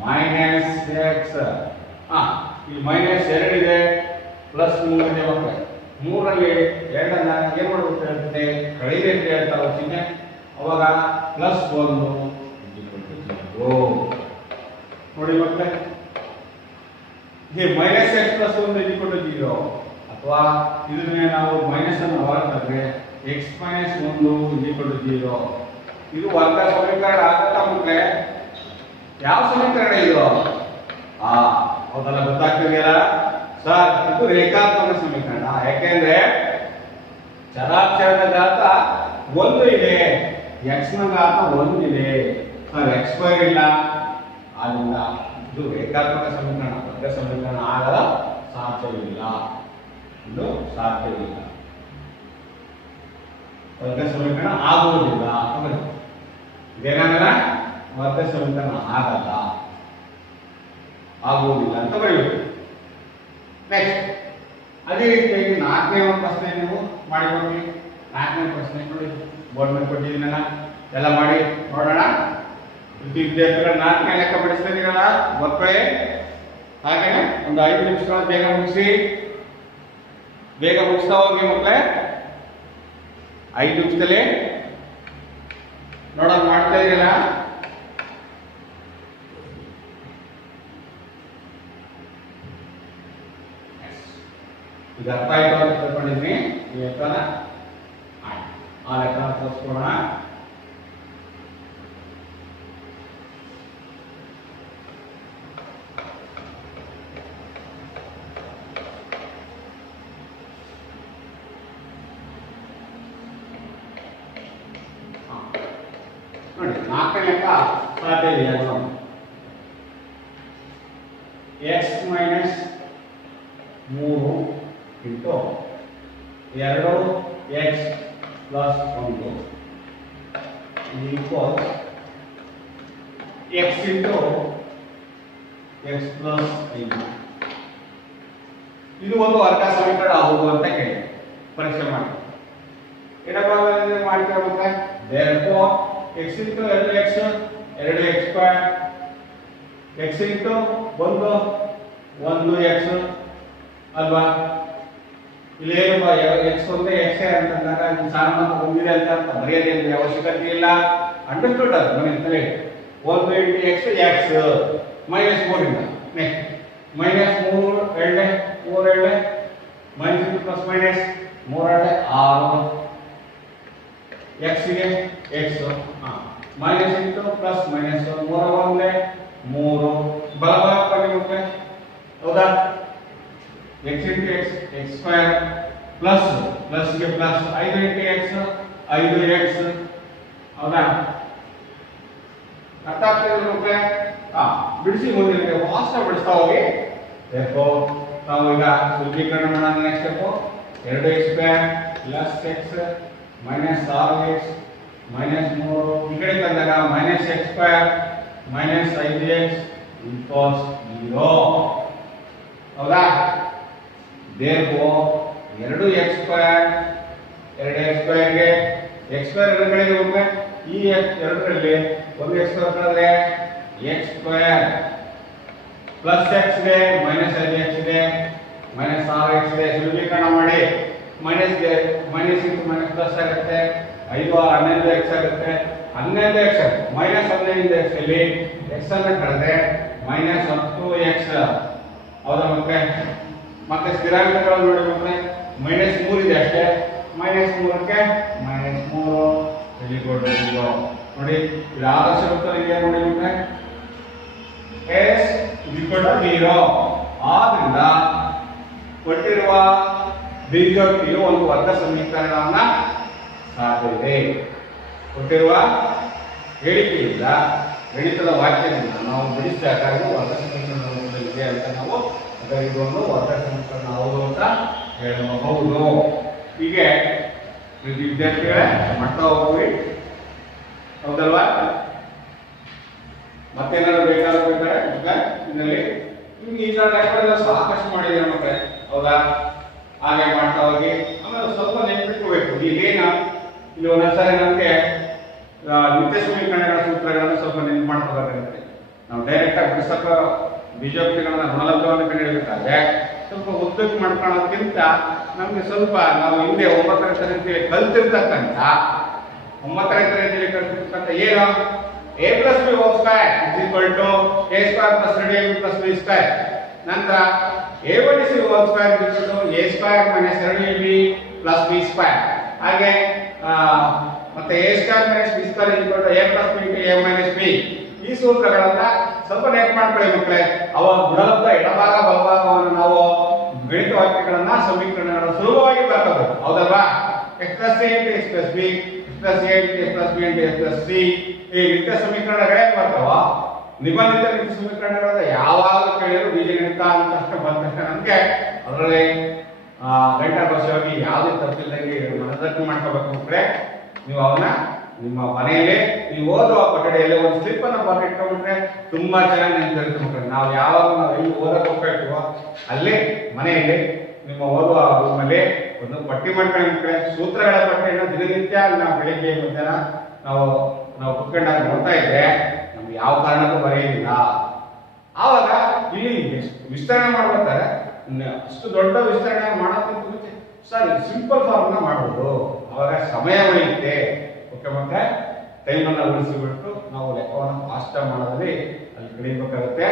ಮೈನಸ್ x. ಇಲ್ಲಿ ಮೈನಸ್ 2 ಇದೆ ಪ್ಲಸ್ 3 ಇದೆ ಮಕ್ಕಳೇ. 3ರಲ್ಲಿ 2ಅನ್ನ ಏನ್ ಮಾಡಬೇಕು ಹೇಳ್ತದೆ, ಕಳೀರಿ ಅಂತ ಹೇಳ್ತಾರೆ ಚಿಹ್ನೆ. ಅವಾಗ ಪ್ಲಸ್ 1 ನೋಡಿ ಮಕ್ಕಳೇ, ಮೈನಸ್ x ಪ್ಲಸ್ 1 0 ಅಥವಾ ಇದನ್ನೇ ನಾವು ಮೈನಸ್ ಅನ್ನು ಹೊರತಂದ್ರೆ x ಮೈನಸ್ 1 0. ಇದು ವರ್ಗ ಸಮೀಕರಣ ಆಗುತ್ತಾ ಮಕ್ಕಳೇ? ಯಾವ ಸಮೀಕರಣ ಇದು? ಹೌದಲ್ಲ, ಗೊತ್ತಾಗ್ತಿದೆಯಲ್ಲ ಸರ್, ಇದು ರೇಖಾತ್ಮಕ ಸಮೀಕರಣ. ಯಾಕೆಂದ್ರೆ ಚರಾಕ್ಷರದ ಘಾತ 1 ಇದೆ, x ನ ಘಾತ 1 ಇದೆ ಸರ್, x ಸ್ಕ್ವೇರ್ ಇಲ್ಲ. ಆದ್ದರಿಂದ ಇದು ರೇಖಾತ್ಮಕ ಸಮೀಕರಣ, ವರ್ಗ ಸಮೀಕರಣ ಆಗದ ಸಾಧ್ಯವಿಲ್ಲ. ಇದು ಸಾಧ್ಯವಿಲ್ಲ, ವರ್ಗ ಸಮೀಕರಣ ಆಗುವುದಿಲ್ಲ. ಇದೇನಂದ್ರೆ ವರ್ಗ ಸಮೀಕರಣ ಆಗಲ್ಲ, ಆಗುವುದಿಲ್ಲ ಅಂತ ಬರೀಬೇಕು. ನೆಕ್ಸ್ಟ್ ಅದೇ ರೀತಿಯಾಗಿ 4ನೇ ಪ್ರಶ್ನೆ ನೀವು ಮಾಡಿಕೊಡ್ತೀವಿ. 4ನೇ ಪ್ರಶ್ನೆ ನೋಡಿ ಬೋರ್ಡ್ ಮೇಲೆ ಕೊಟ್ಟಿದ್ದೀನಲ್ಲ, ಎಲ್ಲ ಮಾಡಿ ನೋಡೋಣ. ವಿದ್ಯಾರ್ಥಿಗಳು 4ನೇ ಲೆಕ್ಕ ಬಿಡಿಸ್ತಾ ಇದ್ದೀರಲ್ಲ ಮಕ್ಕಳೇ, ಹಾಗೇನೆ ಒಂದು 5 ನಿಮಿಷಗಳ ಬೇಗ ಮುಗಿಸಿ, ಬೇಗ ಮುಗಿಸ್ತಾ ಹೋಗಿ ಮಕ್ಕಳೇ. 5 ನಿಮಿಷದಲ್ಲಿ ನೋಡೋಣ, ಮಾಡ್ತಾ ಇದೀರಾ? ಇದು ಅರ್ಥ ಆಯ್ತು ಅಂತ ತಿಳ್ಕೊಂಡಿದ್ದೀನಿ. ಈ ಲೆಕ್ಕನ ಆ ಲೆಕ್ಕ ತೋರಿಸ್ಕೊಳ್ಳೋಣ. ನೋಡಿ 4ನೇ ಲೆಕ್ಕ ಸಾಧ್ಯ ಇದೆ. x minus 3 into 2x plus 1 equal x into x plus 5. ಇದು ಒಂದು ವರ್ಗ ಸಮೀಕರಣ ಹೌದು ಅಂತ ಕೇಳಿ ಪರೀಕ್ಷೆ ಮಾಡಿ. ಎಡಭಾಗದಲ್ಲಿ ಮಾಡ್ತೀರಾ therefore x into 2x 2x square x into 1x ಅಲ್ವಾ. ಇಲ್ಲಿ ಏನು x ಒಂದೇ x ಅಂತಂದಾಗ ಸಾಮಾನ್ಯ ಹೊಂದಿದೆ ಅಂತ ಅರ್ಥ, ಬರೆಯೋದೇನು ಅವಶ್ಯಕತೆ ಇಲ್ಲ. ಅಂಡರ್ಸ್ಟುಡ್ ಅದು ಮನೆ ತಲೆ. 1 into x x ಮೈನಸ್ 3 ಇಂದ next minus 3 2 3 2 minus plus minus 3 2 6 x ಗೆ x minus into plus minus 3 ಒಂದೇ 3 ಬಲಭಾಗ ಬನ್ನಿ ಮಕ್ಕಳೇ ಹೌದಾ x into x x square plus plus ಗೆ ಪ್ಲಸ್ 5 ಇಂಟು ಎಕ್ಸ್ 5 ಎಕ್ಸ್ ಹೌದಾ ಅರ್ಥ ಆಗ್ತದೆ ಮಕ್ಕಳೇ ಬಿಡಿಸಿ ಮುಂದೆ ಫಾಸ್ಟ್ ಬಿಡಿಸ್ತಾ ಹೋಗಿ ನಾವು ಈಗ ಸುಲಭೀಕರಣ ಮಾಡೋಣ next step 2x square plus x minus 6x minus 3 ಈ ಕಡೆ ತಂದಾಗ minus x square minus 5x equals 0 ಹೌದಾ therefore 2x square 2x square ಗೆ x ಸ್ಕ್ವೇರ್ ಎರಡು ಕಡೆ ಹೋಗುತ್ತೆ ಈ ಎರಡರಲ್ಲಿ ಒಂದು x ಸ್ಕ್ವೇರ್ ಕಳೆದ್ರೆ x ಸ್ಕ್ವೇರ್ ಪ್ಲಸ್ x ಗೆ ಮೈನಸ್ 5x ಗೆ ಮೈನಸ್ 6x ಗೆ ಸುಲಭೀಕರಣ ಮಾಡಿ ಮೈನಸ್ ಗೆ ಮೈನಸ್ ಇಂಟು ಮೈನಸ್ ಪ್ಲಸ್ ಆಗುತ್ತೆ 5 11x ಆಗುತ್ತೆ 11x ಮೈನಸ್ 15x ಅಲ್ಲಿ x ಅನ್ನು ಕಳೆದ್ರೆ ಮೈನಸ್ 10x ಹೌದಾ ಮತ್ತೆ ಸ್ಥಿರಾಂಕಗಳನ್ನು ನೋಡಿ ಮಕ್ಕಳೇ ಮೈನಸ್ 3 ಇದೆ ಅಷ್ಟೇ ಮೈನಸ್ 3ಕ್ಕೆ ಮೈನಸ್ 3 ಇಲ್ಲಿ ಕೊಡಬೇಕು ನೋಡಿ ಇದು ಆದರ್ಶ ಉತ್ತರ ಇದೆ ನೋಡಿ ಮಕ್ಕಳೇ s = 0 ಆದ್ರಿಂದ ಕೊಟ್ಟಿರುವ ಬೀಜೋಕ್ತಿಯು ಒಂದು ವರ್ಗ ಸಮೀಕರಣವನ್ನ ಸಾಧಿಸಿದೆ ಕೊಟ್ಟಿರುವ ಹೇಳಿಕೆಯಿಂದ ಗಣಿತದ ವಾಕ್ಯದಿಂದ ನಾವು ಬಿಡಿಸಿದಾಗ ವರ್ಗ ಸಮೀಕರಣವಿದೆ ಅಂತ ನಾವು ಇದೊಂದು ವರ್ಗ ಸಮೀಕರಣ ಹೌದು ಅಂತ ಹೇಳಬಹುದು ಹೀಗೆ ವಿದ್ಯಾರ್ಥಿಗಳೇ ಮಾಡ್ತಾ ಹೋಗ್ರಿ ಹೌದಲ್ವಾ ಮತ್ತೇನಾದ್ರು ಬೇಕಾದ್ರೆ ಇದರಲ್ಲಿ ನಿಮ್ಗೆ ಈ ತರ ಲೆಕ್ಕಗಳೆಲ್ಲ ಸಾಕಷ್ಟು ಮಾಡಿದ್ರೆ ಮಕ್ಕಳೇ ಹೌದಾ ಹಾಗೆ ಮಾಡ್ತಾ ಹೋಗಿ ಆಮೇಲೆ ಸ್ವಲ್ಪ ನೆನಪಿಟ್ಕೋಬೇಕು ಇಲ್ಲೇನು ಇಲ್ಲಿ ಒಂದೊಂದ್ಸರಿ ನಮಗೆ ನಿತ್ಯ ಸಮೀಕರಣಗಳ ಸೂತ್ರಗಳನ್ನು ಸ್ವಲ್ಪ ನೆನಪು ಮಾಡ್ಕೋಬೇಕಾಗುತ್ತೆ ನಾವು ಡೈರೆಕ್ಟ್ ಆಗಿ ಬಿಡಿಸಕ ಬೀಜೋಕ್ತಿಗಳನ್ನ ಗುಣಲಬ್ಧವನ್ನು ಕಂಡುಹಿಡಿಯಬೇಕಾದ್ರೆ ಸ್ವಲ್ಪ ಉದ್ದಕ್ಕೆ ಮಾಡ್ಕೊಳ್ಳೋದಕ್ಕಿಂತ ನಮಗೆ ಸ್ವಲ್ಪ ನಾವು ಹಿಂದೆ 9ನೇ ತರಗತಿಯಲ್ಲಿ ಕಲ್ತಿರ್ತಕ್ಕಂಥ 9ನೇ ತರಗತಿಯಲ್ಲಿ ಕಲ್ತಿರ್ತಕ್ಕಂಥ ಏನು a plus b whole square is equal to a square plus 2ab plus b square ನಂತರ a1 is whole square is equal to a square minus 2ab plus b square ಹಾಗೆ ಮತ್ತೆ a square minus b square is equal to a plus b into a minus b ಈ ಸೂತ್ರಗಳನ್ನ ಸ್ವಲ್ಪ ನೆನಪು ಮಾಡ್ಕೊಳ್ಳಿ ಮಕ್ಕಳೇ ಅವಾಗ ಗುಣಲಬ್ಧ ಎಡಭಾಗ ಬಲಭಾಗವನ್ನು ನಾವು ಗಣಿತ ವಾಕ್ಯಗಳನ್ನ ಸಮೀಕರಣಗಳನ್ನು ಸುಲಭವಾಗಿ ಬರ್ಕೋಬಹುದು ಹೌದಲ್ವಾ x plus a into x plus b x plus a into x plus b into x plus c ಈ ನಿತ್ಯ ಸಮೀಕರಣಗಳೇ ಬರ್ತಾವ ನಿಬಂಧಿತ ನಿತ್ಯ ಸಮೀಕರಣಗಳ ಯಾವಾಗ ಕೇಳಿದ್ರು ಬೀಜಗಣಿತ ಅಂತ ಅಷ್ಟೇ ಬಂದ ತಕ್ಷಣ ನಮಗೆ ಅದರಲ್ಲಿ ಗಣಿತಕೋಶವಾಗಿ ಯಾವುದೇ ತಪ್ಪಿಲ್ಲದಂಗೆ ಮನದಟ್ಟು ಮಾಡ್ಕೋಬೇಕು ಮಕ್ಕಳೇ ನೀವು ಅವನ್ನ ನಿಮ್ಮ ಮನೆಯಲ್ಲೇ ನೀವು ಓದುವ ಕೊಠಡಿಯಲ್ಲಿ ಒಂದು ಸ್ಲಿಪ್ ಅನ್ನು ಬರೆದಿಟ್ಕೊಂಡ್ರೆ ತುಂಬಾ ಚೆನ್ನಾಗಿ ನೆನಪಿರುತ್ತೆ ಮಕ್ಕಳು ನಾವು ಯಾವಾಗ ನಾವು ಎಲ್ಲಿ ಓದಕ್ಕೆ ಹೋಗ್ತೀವೋ ಅಲ್ಲೇ ಮನೆಯಲ್ಲಿ ನಿಮ್ಮ ಓದುವ ರೂಮಲ್ಲಿ ಒಂದು ಪಟ್ಟಿ ಮಾಡ್ಕೊಳ್ಳಿ ಮಕ್ಕಳೇ ಸೂತ್ರಗಳ ಪಟ್ಟಿಯನ್ನು ದಿನನಿತ್ಯ ನಾವು ಬೆಳಿಗ್ಗೆ ಮಧ್ಯಾಹ್ನ ನಾವು ಕುತ್ಕೊಂಡಾಗ ನೋಡ್ತಾ ಇದ್ರೆ ನಮ್ಗೆ ಯಾವ ಕಾರಣಕ್ಕೂ ಬರೆಯೋದಿಲ್ಲ ಆವಾಗ ಇಲ್ಲಿ ವಿಸ್ತರಣೆ ಮಾಡ್ಬೇಕಾದ್ರೆ ಅಷ್ಟು ದೊಡ್ಡ ವಿಸ್ತರಣೆ ಮಾಡೋದಕ್ಕಿಂತ ಮುಂಚೆ ಸರ್ ಸಿಂಪಲ್ ಫಾರ್ಮ್ನ ಮಾಡ್ಬೋದು ಅವಾಗ ಸಮಯ ಉಳಿಯುತ್ತೆ ಓಕೆ ಮತ್ತೆ ಟೈಮನ್ನು ಉಳಿಸಿಬಿಟ್ಟು ನಾವು ಲೆಕ್ಕವನ್ನು ಫಾಸ್ಟ್ ಮಾಡೋದ್ರಲ್ಲಿ ಅಲ್ಲಿ ಕಡಿಬೇಕಾಗುತ್ತೆ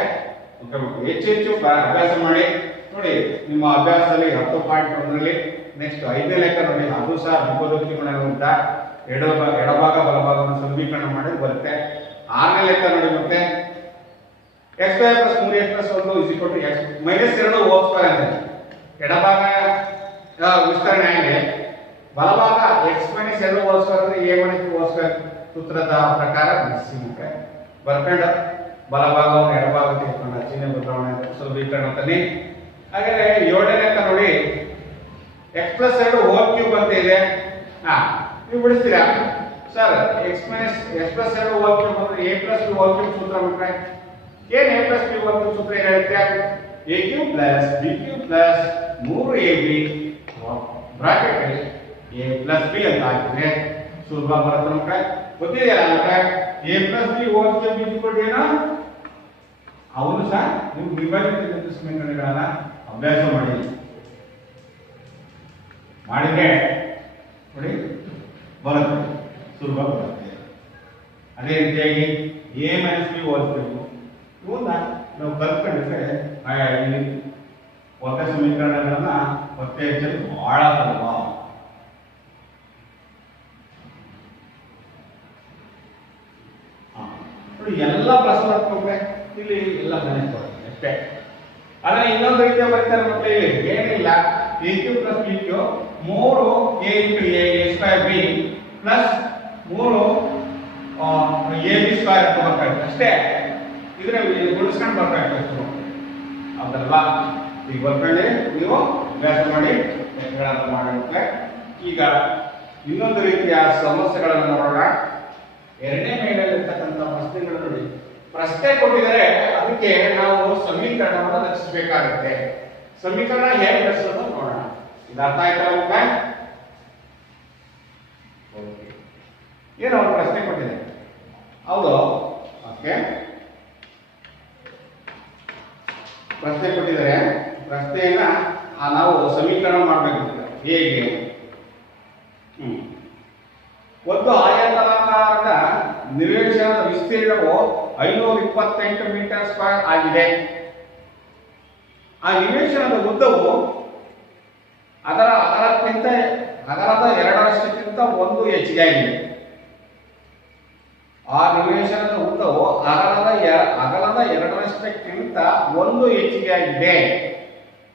ಓಕೆ ಹೆಚ್ಚು ಹೆಚ್ಚು ಅಭ್ಯಾಸ ಮಾಡಿ ನೋಡಿ ನಿಮ್ಮ ಅಭ್ಯಾಸದಲ್ಲಿ 10.1ರಲ್ಲಿ ನೆಕ್ಸ್ಟ್ 5ನೇ ಲೆಕ್ಕ ನೋಡಿ ಅದು ಸಹ ವಿಪರೀತ ಎಡಭಾಗ ಬಲಭಾಗವನ್ನು ಸಮೀಕರಣ ಮಾಡಿ ಬರುತ್ತೆ 6ನೇ ಲೆಕ್ಕ ನೋಡಿ ಮತ್ತೆ x square plus 3x plus 1 is equal to x minus 2 whole square ಅಂತ ಎಡಭಾಗ ವಿಸ್ತರಣೆ ಆಗಿದೆ ಬಲಭಾಗ x ಮೈನಸ್ 2 ಹೋಲ್ ಸ್ಕ್ವೇರ್ ಅಂದ್ರೆ a ಮೈನಸ್ 2 ಹೋಲ್ ಸ್ಕ್ವೇರ್ ಸೂತ್ರದ ಪ್ರಕಾರ ಬಿಡಿಸಿ ಮುಖ್ಯ ಬರ್ಕೊಂಡು ಬಲಭಾಗವನ್ನು ಎಡಭಾಗಕ್ಕೆ ಇಟ್ಕೊಂಡು ಚಿಹ್ನೆ ಬದಲಾವಣೆ ಸುಲಭೀಕರಣ ಅಂತಾನೆ ಹಾಗಾದ್ರೆ 7ನೇ ಲೆಕ್ಕ ನೋಡಿ x ಪ್ಲಸ್ 2 ಹೋಲ್ ಕ್ಯೂಬ್ ಅಂತ ಇದೆ ನೀವು ಬಿಡಿಸ್ತೀರಾ sir x plus 2 whole cube ಅಂದ್ರೆ a plus b whole cube ಸೂತ್ರ ಬಿಟ್ರೆ ಏನು a plus b whole cube ಸೂತ್ರ ಹೇಳುತ್ತೆ a cube plus b cube plus 3ab bracket ಅಲ್ಲಿ a ಪ್ಲಸ್ b ಅಂತ ಹಾಕಿದ್ರೆ ಸುಲಭ ಬರುತ್ತೆ ನಮಗೆ ಗೊತ್ತಿದೆಯಲ್ಲ ನಮಗೆ a plus b whole cube ಇಟ್ಕೊಂಡು ಏನೋ ಅವನು ಸಹ ನೀವು ವಿಭಜಿತ ಸಮೀಕರಣಗಳನ್ನ ಅಭ್ಯಾಸ ಮಾಡಿದ್ರೆ ನೋಡಿ ಬರುತ್ತೆ ಸುಲಭ ಬರುತ್ತೆ ಅದೇ ರೀತಿಯಾಗಿ a minus b whole cube ಇವನ್ನ ನಾವು ಕಲ್ತ್ಕೊಂಡಿದ್ರೆ ವರ್ಗ ಸಮೀಕರಣಗಳನ್ನ ಪತ್ತೆ ಹಚ್ಚಲು ಬಹಳ ಸುಲಭ ನೋಡಿ ಎಲ್ಲ ಪ್ಲಸ್ ಮಾಡ್ಕೊಂಡ್ರೆ ಇಲ್ಲಿ ಎಲ್ಲ ಮೈನಸ್ ಬರುತ್ತೆ ಅಷ್ಟೇ. ಆದ್ರೆ ಇನ್ನೊಂದು ರೀತಿಯ ಬರೀತಾರೆ ಮಕ್ಕಳು, ಇಲ್ಲಿ ಏನಿಲ್ಲ A cube plus B cube 3 a into a square B plus 3 A B square ಅಂತ ಬರ್ತಾ ಅಷ್ಟೇ. ಇದ್ರೆ ಗುಣಿಸ್ಕೊಂಡು ಬರ್ತಾ ಇತ್ತು ಅದಲ್ವಾ. ಈಗ ಬರ್ಕೊಳ್ಳಿ, ನೀವು ಅಭ್ಯಾಸ ಮಾಡಿ ಲೆಕ್ಕಗಳನ್ನು ಮಾಡೋಕ್ಕೆ. ಈಗ ಇನ್ನೊಂದು ರೀತಿಯ ಸಮಸ್ಯೆಗಳನ್ನು ನೋಡೋಣ. ಎರಡನೇ ಮೇಲಿರ್ತಕ್ಕಂಥ ಪ್ರಶ್ನೆಗಳು ನೋಡಿ. ಪ್ರಶ್ನೆ ಕೊಟ್ಟಿದರೆ ಅದಕ್ಕೆ ನಾವು ಸಮೀಕರಣವನ್ನು ರಚಿಸಬೇಕಾಗುತ್ತೆ. ಸಮೀಕರಣ ಹೇಗೆ ರಚಿಸೋದು ನೋಡೋಣ. ಇದು ಅರ್ಥ ಆಯ್ತಾ ನಿಮಗೆ? ಓಕೆ, ಏನು ಅವ್ರು ಪ್ರಶ್ನೆ ಕೊಟ್ಟಿದೆ? ಹೌದು, ಓಕೆ, ಪ್ರಶ್ನೆ ಕೊಟ್ಟಿದ್ದಾರೆ. ಪ್ರಶ್ನೆಯನ್ನ ನಾವು ಸಮೀಕರಣ ಮಾಡಬೇಕು. ಹೇಗೆ? ಒಂದು ಆಯತಾಕಾರದ ನಿವೇಶನದ ವಿಸ್ತೀರ್ಣವು 528 ಮೀಟರ್ ಸ್ಕ್ವೇರ್ ಆಗಿದೆ. ಆ ನಿವೇಶನದ ಉದ್ದವು ಅದರ ಅಗಲದ 2ರಷ್ಟಿಗಿಂತ 1 ಹೆಚ್ಚಿಗೆ ಆಗಿದೆ. ಆ ನಿವೇಶನದ ಉದ್ದವು ಅಗಲದ 2ರಷ್ಟಿಗಿಂತ 1 ಹೆಚ್ಚಿಗೆ ಆಗಿದೆ.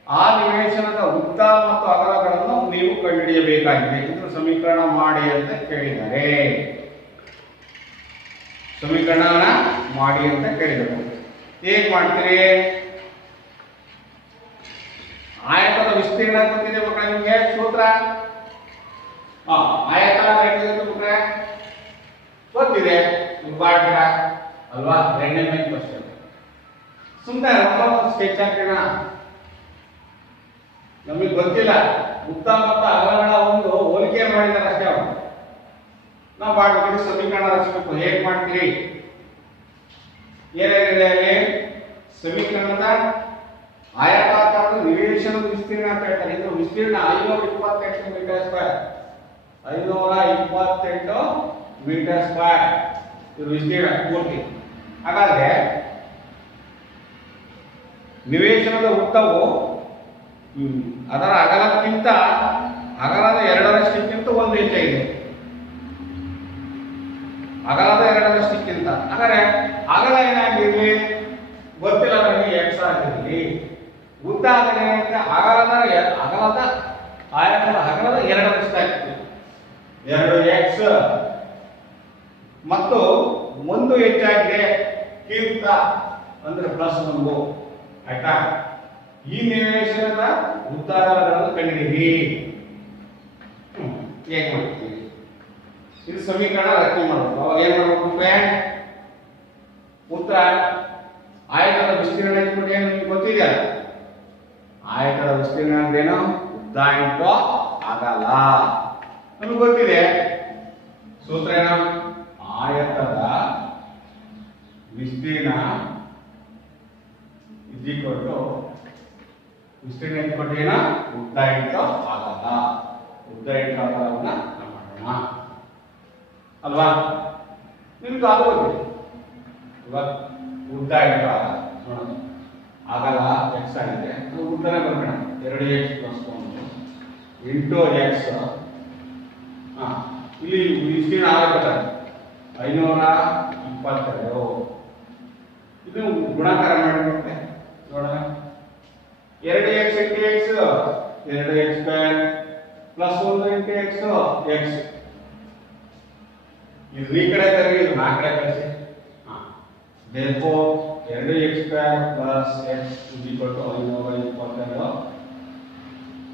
ಆ ನಿವೇಶನದ ಉದ್ದ ಮತ್ತು ಅಗಲಗಳನ್ನು ನೀವು ಕಂಡುಹಿಡಿಯಬೇಕಾಗಿದೆ. ಇದು ಸಮೀಕರಣ ಮಾಡಿ ಅಂತ ಕೇಳಿದ್ದಾರೆ. ಸಮೀಕರಣ ಮಾಡಿ ಅಂತ ಕೇಳಿದರು. ಹೇಗೆ ಮಾಡ್ತೀರಿ? ಆಯತದ ವಿಸ್ತೀರ್ಣ ಗೊತ್ತಿದೆ ಮಕ್ಕಳ ನಿಮಗೆ ಸೂತ್ರ? ಆಯತ ಮಕ್ಕಳ ಗೊತ್ತಿದೆ, ಮಾಡ್ತೀರಾ ಅಲ್ವಾ? ಎರಡನೇ ಮೇಲೆ ಕ್ವಶನ್. ಸುಮ್ಮನೆ ಸ್ಕೆಚ್ ಹಾಕೋಣ, ನಮಗೆ ಗೊತ್ತಿಲ್ಲ. ಉದ್ದ ಮತ್ತು ಅಗಲಗಳ ಒಂದು ಹೋಲಿಕೆ ಮಾಡಿದ್ದಾರೆ ಅಷ್ಟೇ. ಅವರು ನಾವು ಮಾಡ್ಬೇಕು, ಸಮೀಕರಣ ರಚಿಸಬೇಕು. ಹೇಗೆ ಮಾಡ್ತೀರಿ? ಏನೇನಿದೆ ಅಲ್ಲಿ ಸಮೀಕರಣದ ಆಯತಾಕಾರದ ನಿವೇಶನದ ವಿಸ್ತೀರ್ಣ ಅಂತ ಹೇಳ್ತಾರೆ. ಇದು ವಿಸ್ತೀರ್ಣ 528 ಮೀಟರ್ ಸ್ಕ್ವೇರ್. 528 ಮೀಟರ್ ಸ್ಕ್ವೇರ್ ಇದು ವಿಸ್ತೀರ್ಣ ಪೂರ್ತಿ. ಹಾಗಾದ್ರೆ ನಿವೇಶನದ ಉದ್ದವು ಅದರ ಅಗಲಕ್ಕಿಂತ ಅಗಲದ 2ರಷ್ಟಿಕ್ಕಿಂತ 1 ಹೆಚ್ಚಾಗಿದೆ. ಅಗಲದ 2ರಷ್ಟಿಕ್ಕಿಂತ. ಹಾಗಾದ್ರೆ ಅಗಲ ಏನಾಗಿರಲಿ ಗೊತ್ತಿಲ್ಲ ನನಗೆ, ಎಕ್ಸ್ ಆಗಿರಲಿ. ಉದ್ದ ಆಗಲಿ ಅಗಲದ ಆಯತದ ಅಗಲದ 2ರಷ್ಟಾಗ್ತದೆ, 2x. ಮತ್ತು 1 ಹೆಚ್ಚಾಗಿದೆ ಕಿಂತ ಅಂದ್ರೆ +1. ಆಯ್ತಾ? ಈ ನಿವೇಶನದ ಉದ್ದಾರಗಳನ್ನು ಕಂಡುಹಿಡಿಯಿರಿ. ಹೇಗೆ ಮಾಡ್ತೀವಿ? ಇದು ಸಮೀಕರಣ ರಚನೆ ಮಾಡಬೇಕು. ಅವಾಗ ಏನ್ ಮಾಡಬೇಕು? ಉತ್ತರ ಆಯತದ ವಿಸ್ತೀರ್ಣ ಇಟ್ಬಿಟ್ಟು ಏನು ನಿಮ್ಗೆ ಗೊತ್ತಿದೆಯಲ್ಲ, ಆಯತದ ವಿಸ್ತೀರ್ಣ ಅಂದ್ರೇನು? ಉದ್ದ ಇಂಟು ಅಗಲ. ನಮ್ಗೆ ಗೊತ್ತಿದೆ ಸೂತ್ರ ಏನು? ಆಯತದ ವಿಸ್ತೀರ್ಣ ವಿಸ್ತೀರ್ಣ ಇಟ್ಬಿಟ್ಟು ಏನ? ಉದ್ದ ಇಂಟು ಅಗಲ. ಉದ್ದ ಇಂಟು ಅಗಲವನ್ನ ಮಾಡೋಣ ಅಲ್ವಾ? ನಿಮ್ಗೆ ಅದು ಗೊತ್ತಿದೆ ಅಲ್ವಾ? ಉದ್ದ ಇಂಟು ಅಗಲ ನೋಡೋಣ. ಅಗಲ ಎಕ್ಸ್ ಆಗಿದೆ, ಉದ್ದನೇ ಬರ್ಬೇಡ. 2x + 1 into X. ಇಲ್ಲಿ ವಿಸ್ತೀರ್ಣ ಆಗುತ್ತೆ 522. ಇದು ಗುಣಾಕಾರ ಮಾಡಿಬಿಡುತ್ತೆ ನೋಡೋಣ. 2x into x 2x square plus 1 into x X. ಇದು ಈ ಕಡೆ ತರಲಿ, ಇದು ಆ ಕಡೆ ಕಳಿಸಿ. therefore 2x square plus x = 522.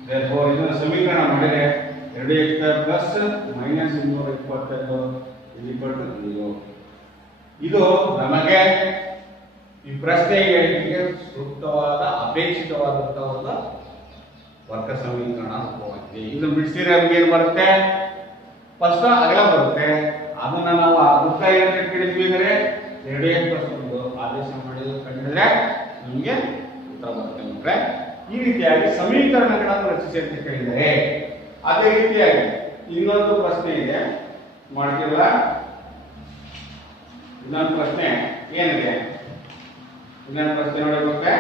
therefore ಇದನ್ನ ಸಮೀಕರಣ ಮಾಡಿದರೆ 2x ಸ್ಕ್ವೇರ್ ಪ್ಲಸ್ -222 = 0. ಇದು ನಮಗೆ ಈ ಪ್ರಶ್ನೆಗೆ ಸೂಕ್ತವಾದ ಅಪೇಕ್ಷಿತವಾದಂತಹ ಒಂದು ವರ್ಗ ಸಮೀಕರಣ ರೂಪವಾಗಿದೆ. ಇದು ಬಿಡಿಸಿದ್ರೆ ನಮ್ಗೆ ಏನು ಬರುತ್ತೆ? ಫಸ್ಟ್ ಅಗಲ ಬರುತ್ತೆ. ಅದನ್ನ ನಾವು ಉದ್ದ ಏನಂತ ಕೇಳಿದ್ವಿ ಅಂದರೆ 2x + 1 ಆದೇಶ ಮಾಡಿ ಕಂಡಿದ್ರೆ ನಮಗೆ ಉತ್ತರ ಬರುತ್ತೆ. ಅಂದ್ರೆ ಈ ರೀತಿಯಾಗಿ ಸಮೀಕರಣಗಳನ್ನು ರಚಿಸಿ ಅಂತ ಕೇಳಿದರೆ. ಅದೇ ರೀತಿಯಾಗಿ ಇನ್ನೊಂದು ಪ್ರಶ್ನೆ ಇದೆ, ಮಾಡ್ತಿಲ್ಲ. ಇನ್ನೊಂದು ಪ್ರಶ್ನೆ ಏನಿದೆ? ಇನ್ನೊಂದು ಪ್ರಶ್ನೆ ನೋಡಬೇಕು.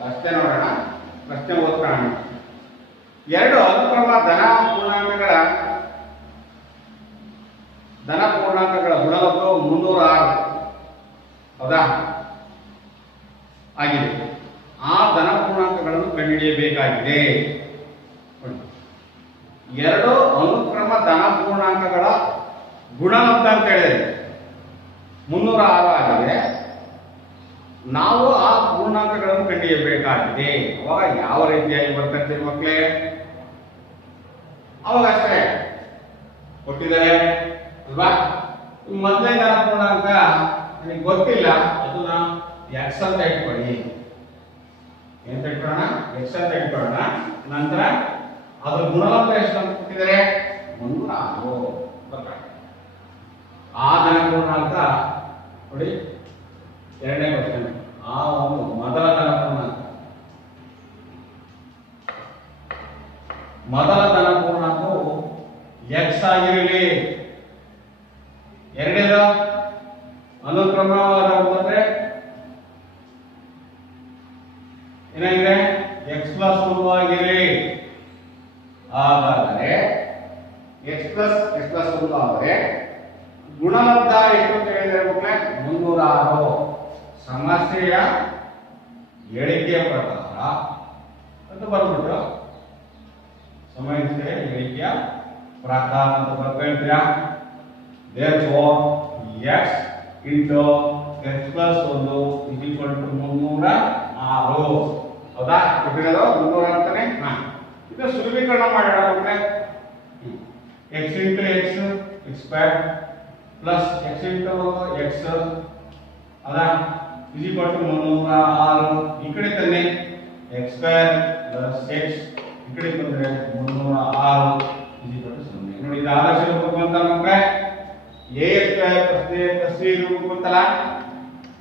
ಪ್ರಶ್ನೆ ನೋಡೋಣ, ಪ್ರಶ್ನೆ ಓದ್ಕೊಳ್ಳೋಣ. 2 ಅನುಕ್ರಮ ಧನ ಪೂರ್ಣಾಂಕಗಳ ಗುಣಲಬ್ಧವು 306 ಹೌದಾ ಆಗಿದೆ. ಆ ಧನ ಪೂರ್ಣಾಂಕಗಳನ್ನು ಕಂಡುಹಿಡಿಯಬೇಕಾಗಿದೆ. ಎರಡು ಅನುಕ್ರಮ ಧನ ಪೂರ್ಣಾಂಕಗಳ ಗುಣಲಬ್ಧ ಅಂತ ಹೇಳಿದೆ 306 ಆಗಿದೆ. ನಾವು ಆ ಪೂರ್ಣಾಂಕಗಳನ್ನು ಕಂಡುಹಿಡಿಯಬೇಕಾಗಿದೆ. ಅವಾಗ ಯಾವ ರೀತಿಯಾಗಿ ಬರ್ತಂತೆ ಮಕ್ಕಳೇ? ಅವಾಗ ಅಷ್ಟೇ ಕೊಟ್ಟಿದ್ದಾರೆ ಅಲ್ವಾ? ಮೊದಲನೇ ಧನ ಪೂರ್ಣಾಂಕ ನನಗೆ ಗೊತ್ತಿಲ್ಲ, ಅದನ್ನ ಎಕ್ಸ್ ಅಂತ ಇಟ್ಕೊಳ್ಳಿ. ಎಂತ ಇಟ್ಕೊಳ್ಳೋಣ? ಎಕ್ಸ್ ಅಂತ ಇಟ್ಕೊಳ್ಳೋಣ. ನಂತರ ಅದ್ರ ಗುಣಲಬ್ಧ ಎಷ್ಟು ಅಂತ ಕೊಟ್ಟಿದ್ದಾರೆ? 306 ಬರ್ತಾರೆ. ಆ ಧನ ಪೂರ್ಣಾಂಕ ನೋಡಿ, ಎರಡನೇ ಕ್ವಶನ್. ಆ ಒಂದು ಮೊದಲ ಧನ ಪೂರ್ಣಾಂಕ, ಮೊದಲ ಧನ ಪೂರ್ಣಾಂಕವು ಎಕ್ಸ್ ಆಗಿರಲಿ. ಎರಡನೇದ ಅನುಕ್ರಮವಾದ ಅಂದ್ರೆ ಏನಾಗಿದೆ? ಎಕ್ಸ್ ಪ್ಲಸ್ 1 ಆಗಿರಲಿ. ಹಾಗಾದರೆ ಎಕ್ಸ್ ಪ್ಲಸ್ 1 ಆದರೆ ಗುಣಲಬ್ಧ ಎಷ್ಟು ಅಂತ ಹೇಳಿದರೆ ಮಕ್ಕಳೇ? 306. ಸಮಸ್ಯೆಯ ಹೇಳಿಕೆಯ ಪ್ರಕಾರ ಅಂತ ಬರ್ಬಿಟ್ಟು ಸಮಸ್ಯೆಯ ಹೇಳಿಕೆಯ ಪ್ರಕಾರ ಅಂತ ಬರ್ಕೊಳ್ತೀರಾ. therefore x into x plus 1 is equal to 306. ಹೌದಾ? ಕೊಟ್ಟಿರೋದು 300 ಅಂತಾನೆ. ಇದು ಸುಲಭೀಕರಣ ಮಾಡೋಣ ಮಕ್ಕಳೇ. x into x square plus x into x ಹೌದಾ is equal to 306. ಈ ಕಡೆ ತಂದೆ x ಸ್ಕ್ವೇರ್ ಪ್ಲಸ್ x, ಈ ಕಡೆ ಬಂದ್ರೆ 306 is equal to 0. ನೋಡಿ, ಇದು ಆದರ್ಶ ರೂಪಕ್ಕೆ ಬಂತ ಮಕ್ಕಳೇ. ax square plus b plus c ರೂಪಕ್ಕೆ ಬಂತಲ್ಲ.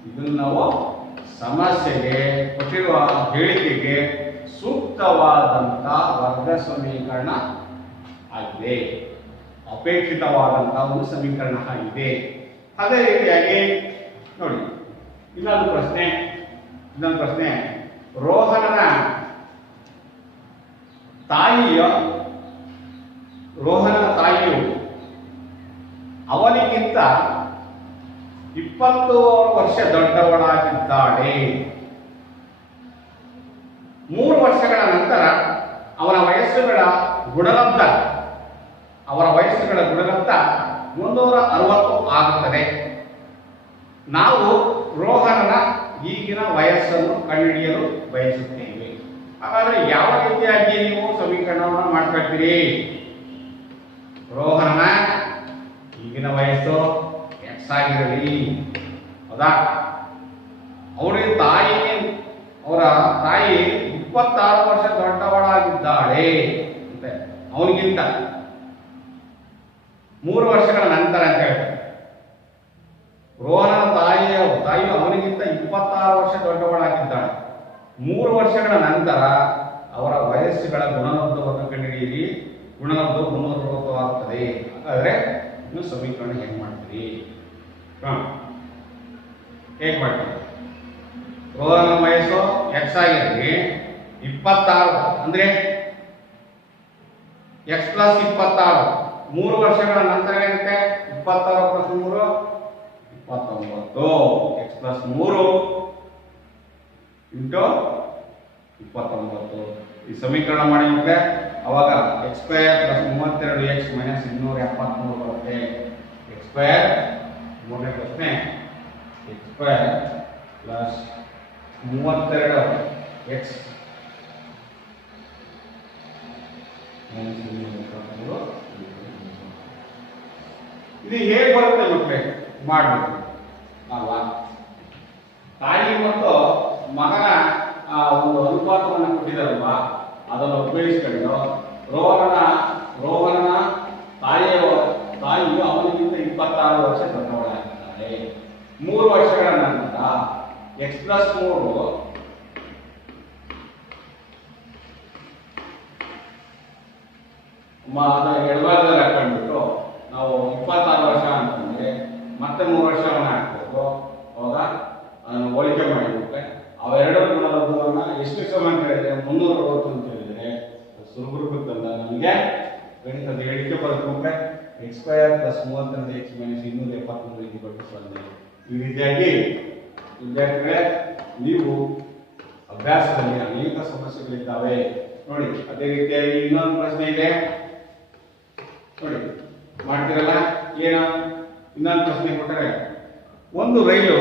ಇದನ್ನು ನಾವು ಸಮಸ್ಯೆಗೆ ಕೊಟ್ಟಿರುವ ಹೇಳಿಕೆಗೆ ಸೂಕ್ತವಾದಂತ ವರ್ಗ ಸಮೀಕರಣ ಆಗಿದೆ, ಅಪೇಕ್ಷಿತವಾದಂತಹ ಒಂದು ಸಮೀಕರಣ ಆಗಿದೆ. ಅದೇ ರೀತಿಯಾಗಿ ನೋಡಿ, ಇನ್ನೊಂದು ಪ್ರಶ್ನೆ. ರೋಹನನ ತಾಯಿಯು ಅವನಿಗಿಂತ 20 ವರ್ಷ ದೊಡ್ಡವಳಾಗಿದ್ದಾಳೆ. 3 ವರ್ಷಗಳ ನಂತರ ಅವರ ವಯಸ್ಸುಗಳ ಗುಣಲಬ್ಧ 360 ಆಗುತ್ತದೆ. ನಾವು ರೋಹನನ ಈಗಿನ ವಯಸ್ಸನ್ನು ಕಂಡುಹಿಡಿಯಲು ಬಯಸುತ್ತೇವೆ. ಹಾಗಾದ್ರೆ ಯಾವ ರೀತಿಯಾಗಿ ನೀವು ಸಮೀಕರಣವನ್ನು ಮಾಡ್ಕೊಳ್ತೀರಿ? ರೋಹನನ ಈಗಿನ ವಯಸ್ಸು ಎಕ್ಸ್ ಆಗಿರಲಿ. ಹೌದಾ? ಅವರ ತಾಯಿ 26 ವರ್ಷ ದೊಡ್ಡವಳಾಗಿದ್ದಾಳೆ ಅಂತ, ಅವನಿಗಿಂತ 3 ವರ್ಷಗಳ ನಂತರ ಅಂತ ಹೇಳ್ತಾರೆ. ರೋಹನನ ತಾಯಿಯು ಅವನಿಗಿಂತ 26 ವರ್ಷ ದೊಡ್ಡವಳಾಗಿದ್ದಾಳೆ. 3 ವರ್ಷಗಳ ನಂತರ ಅವರ ವಯಸ್ಸುಗಳ ಗುಣಲಬ್ಧವನ್ನು ಕಂಡುಹಿಡಿಯಿರಿ. ಗುಣಲಬ್ಧವು 360 ಆಗುತ್ತದೆ. ಹಾಗಾದ್ರೆ ಇನ್ನು ಸಮೀಕರಣ ಹೇಗೆ ಮಾಡ್ತೀರಿ? ಹೇಗೆ ಮಾಡ್ತೀರಿ? ರೋಹನನ ವಯಸ್ಸು ಎಕ್ಸ್ ಆಗಿರಲಿ, 26 ಅಂದ್ರೆ ಎಕ್ಸ್ ಪ್ಲಸ್ 26. 3 ವರ್ಷಗಳ ನಂತರ ಏನಾಗುತ್ತೆ? 26 ಪ್ಲಸ್ 3 29. X plus 3 into 29. ಈ ಸಮೀಕರಣ ಮಾಡಿ ಮಕ್ಕಳೇ. ಅವಾಗ X square plus 32x minus 273 ಬರುತ್ತೆ. ಎಕ್ಸ್ ಸ್ಕ್ವೇರ್, ಮೂರನೇ ಪ್ರಶ್ನೆ, X square plus 32x minus 273. ಇದು ಹೇಗೆ ಬರುತ್ತೆ ಮಕ್ಕಳೇ? ಮಾಡಬೇಕು ಅಲ್ವಾ? ತಾಯಿ ಮತ್ತು ಮಗನ ಒಂದು ಅನುಪಾತವನ್ನು ಕೊಟ್ಟಿದ್ದಾರಲ್ವಾ, ಅದನ್ನು ಉಪಯೋಗಿಸಿಕೊಂಡು ರೋಹನನ ತಾಯಿಯು ಅವನಿಗಿಂತ 26 ವರ್ಷ ದೊಡ್ಡವಳಾಗಿದ್ದಾಳೆ. 3 ವರ್ಷಗಳ ನಂತರ ಎಕ್ಸ್ ಪ್ಲಸ್ 3 ಎಡಭಾಗದಲ್ಲಿ ಹಾಕೊಂಡ್ಬಿಟ್ಟು ನಾವು 26 ವರ್ಷ ಅಂತಂದ್ರೆ ಮತ್ತೆ 3 ವರ್ಷವನ್ನ ಹಾಕ್ಬೇಕು. ಅವಾಗ ಅದನ್ನು ಹೋಲಿಕೆ ಮಾಡಿಬಿಟ್ರೆ ಅವೆರಡು ಗುಣಲಬ್ಧವನ್ನ ಎಷ್ಟು ಸಮ ಅಂತ ಹೇಳಿದ್ರೆ 360 ಅಂತ ಹೇಳಿದ್ರೆ ಸುಲಭ ರೂಪಕ್ಕೆ ತಂದ ನಮಗೆ ಗಣಿತದ ಹೇಳಿಕೆ ಬರುತ್ತೆ. X square plus 32 X minus 273 0. ಈ ರೀತಿಯಾಗಿ ವಿದ್ಯಾರ್ಥಿಗಳೇ ನೀವು ಅಭ್ಯಾಸದಲ್ಲಿ ಅನೇಕ ಸಮಸ್ಯೆಗಳಿದ್ದಾವೆ ನೋಡಿ. ಅದೇ ರೀತಿಯಾಗಿ ಇನ್ನೊಂದು ಪ್ರಶ್ನೆ ಇದೆ ನೋಡಿ, ಮಾಡ್ತಿರಲ್ಲ ಏನು? ಇನ್ನೊಂದು ಪ್ರಶ್ನೆ ಕೊಟ್ಟರೆ, ಒಂದು ರೈಲು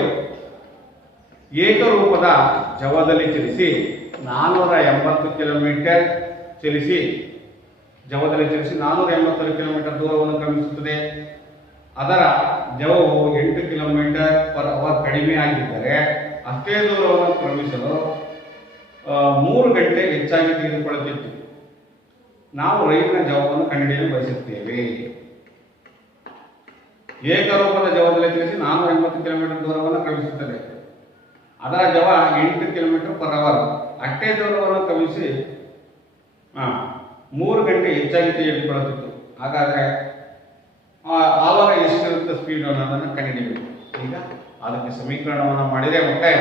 ಏಕರೂಪದ ಜವದಲ್ಲಿ ಚಲಿಸಿ 480 ಕಿಲೋಮೀಟರ್ ಜವದಲ್ಲಿ ಚಲಿಸಿ 480 ಕಿಲೋಮೀಟರ್ ದೂರವನ್ನು ಕ್ರಮಿಸುತ್ತದೆ. ಅದರ ಜವವು 8 ಕಿಲೋಮೀಟರ್ ಪರ್ ಅವರ್ ಕಡಿಮೆ ಆಗಿದ್ದರೆ ಅಷ್ಟೇ ದೂರವನ್ನು ಕ್ರಮಿಸಲು 3 ಗಂಟೆ ಹೆಚ್ಚಾಗಿ ತೆಗೆದುಕೊಳ್ಳುತ್ತಿತ್ತು. ನಾವು ರೈಲಿನ ಜವವನ್ನು ಕಂಡುಹಿಡಿಯಲು ಬಯಸುತ್ತೇವೆ. ಏಕರೂಪದ ಜವದಲ್ಲಿ ಚಲಿಸಿ 480 ಕಿಲೋಮೀಟರ್ ದೂರವನ್ನು ಕ್ರಮಿಸುತ್ತದೆ. ಅದರ ಜವ 8 ಕಿಲೋಮೀಟರ್ ಪರ್ ಅವರ್, ಅಷ್ಟೇ ದೂರವನ್ನು ಕ್ರಮಿಸಿ 3 ಗಂಟೆ ಹೆಚ್ಚಾಗಿ ತೆಗೆದುಕೊಳ್ಳುತ್ತಿತ್ತು. ಹಾಗಾದರೆ ಆವಾಗ ಎಷ್ಟಿರುತ್ತೆ ಸ್ಪೀಡ್ ಅನ್ನೋದನ್ನು ಕಂಡುಹಿಡಿಯಬೇಕು. ಈಗ ಅದಕ್ಕೆ ಸಮೀಕರಣವನ್ನು ಮಾಡಿದರೆ ಮತ್ತೆ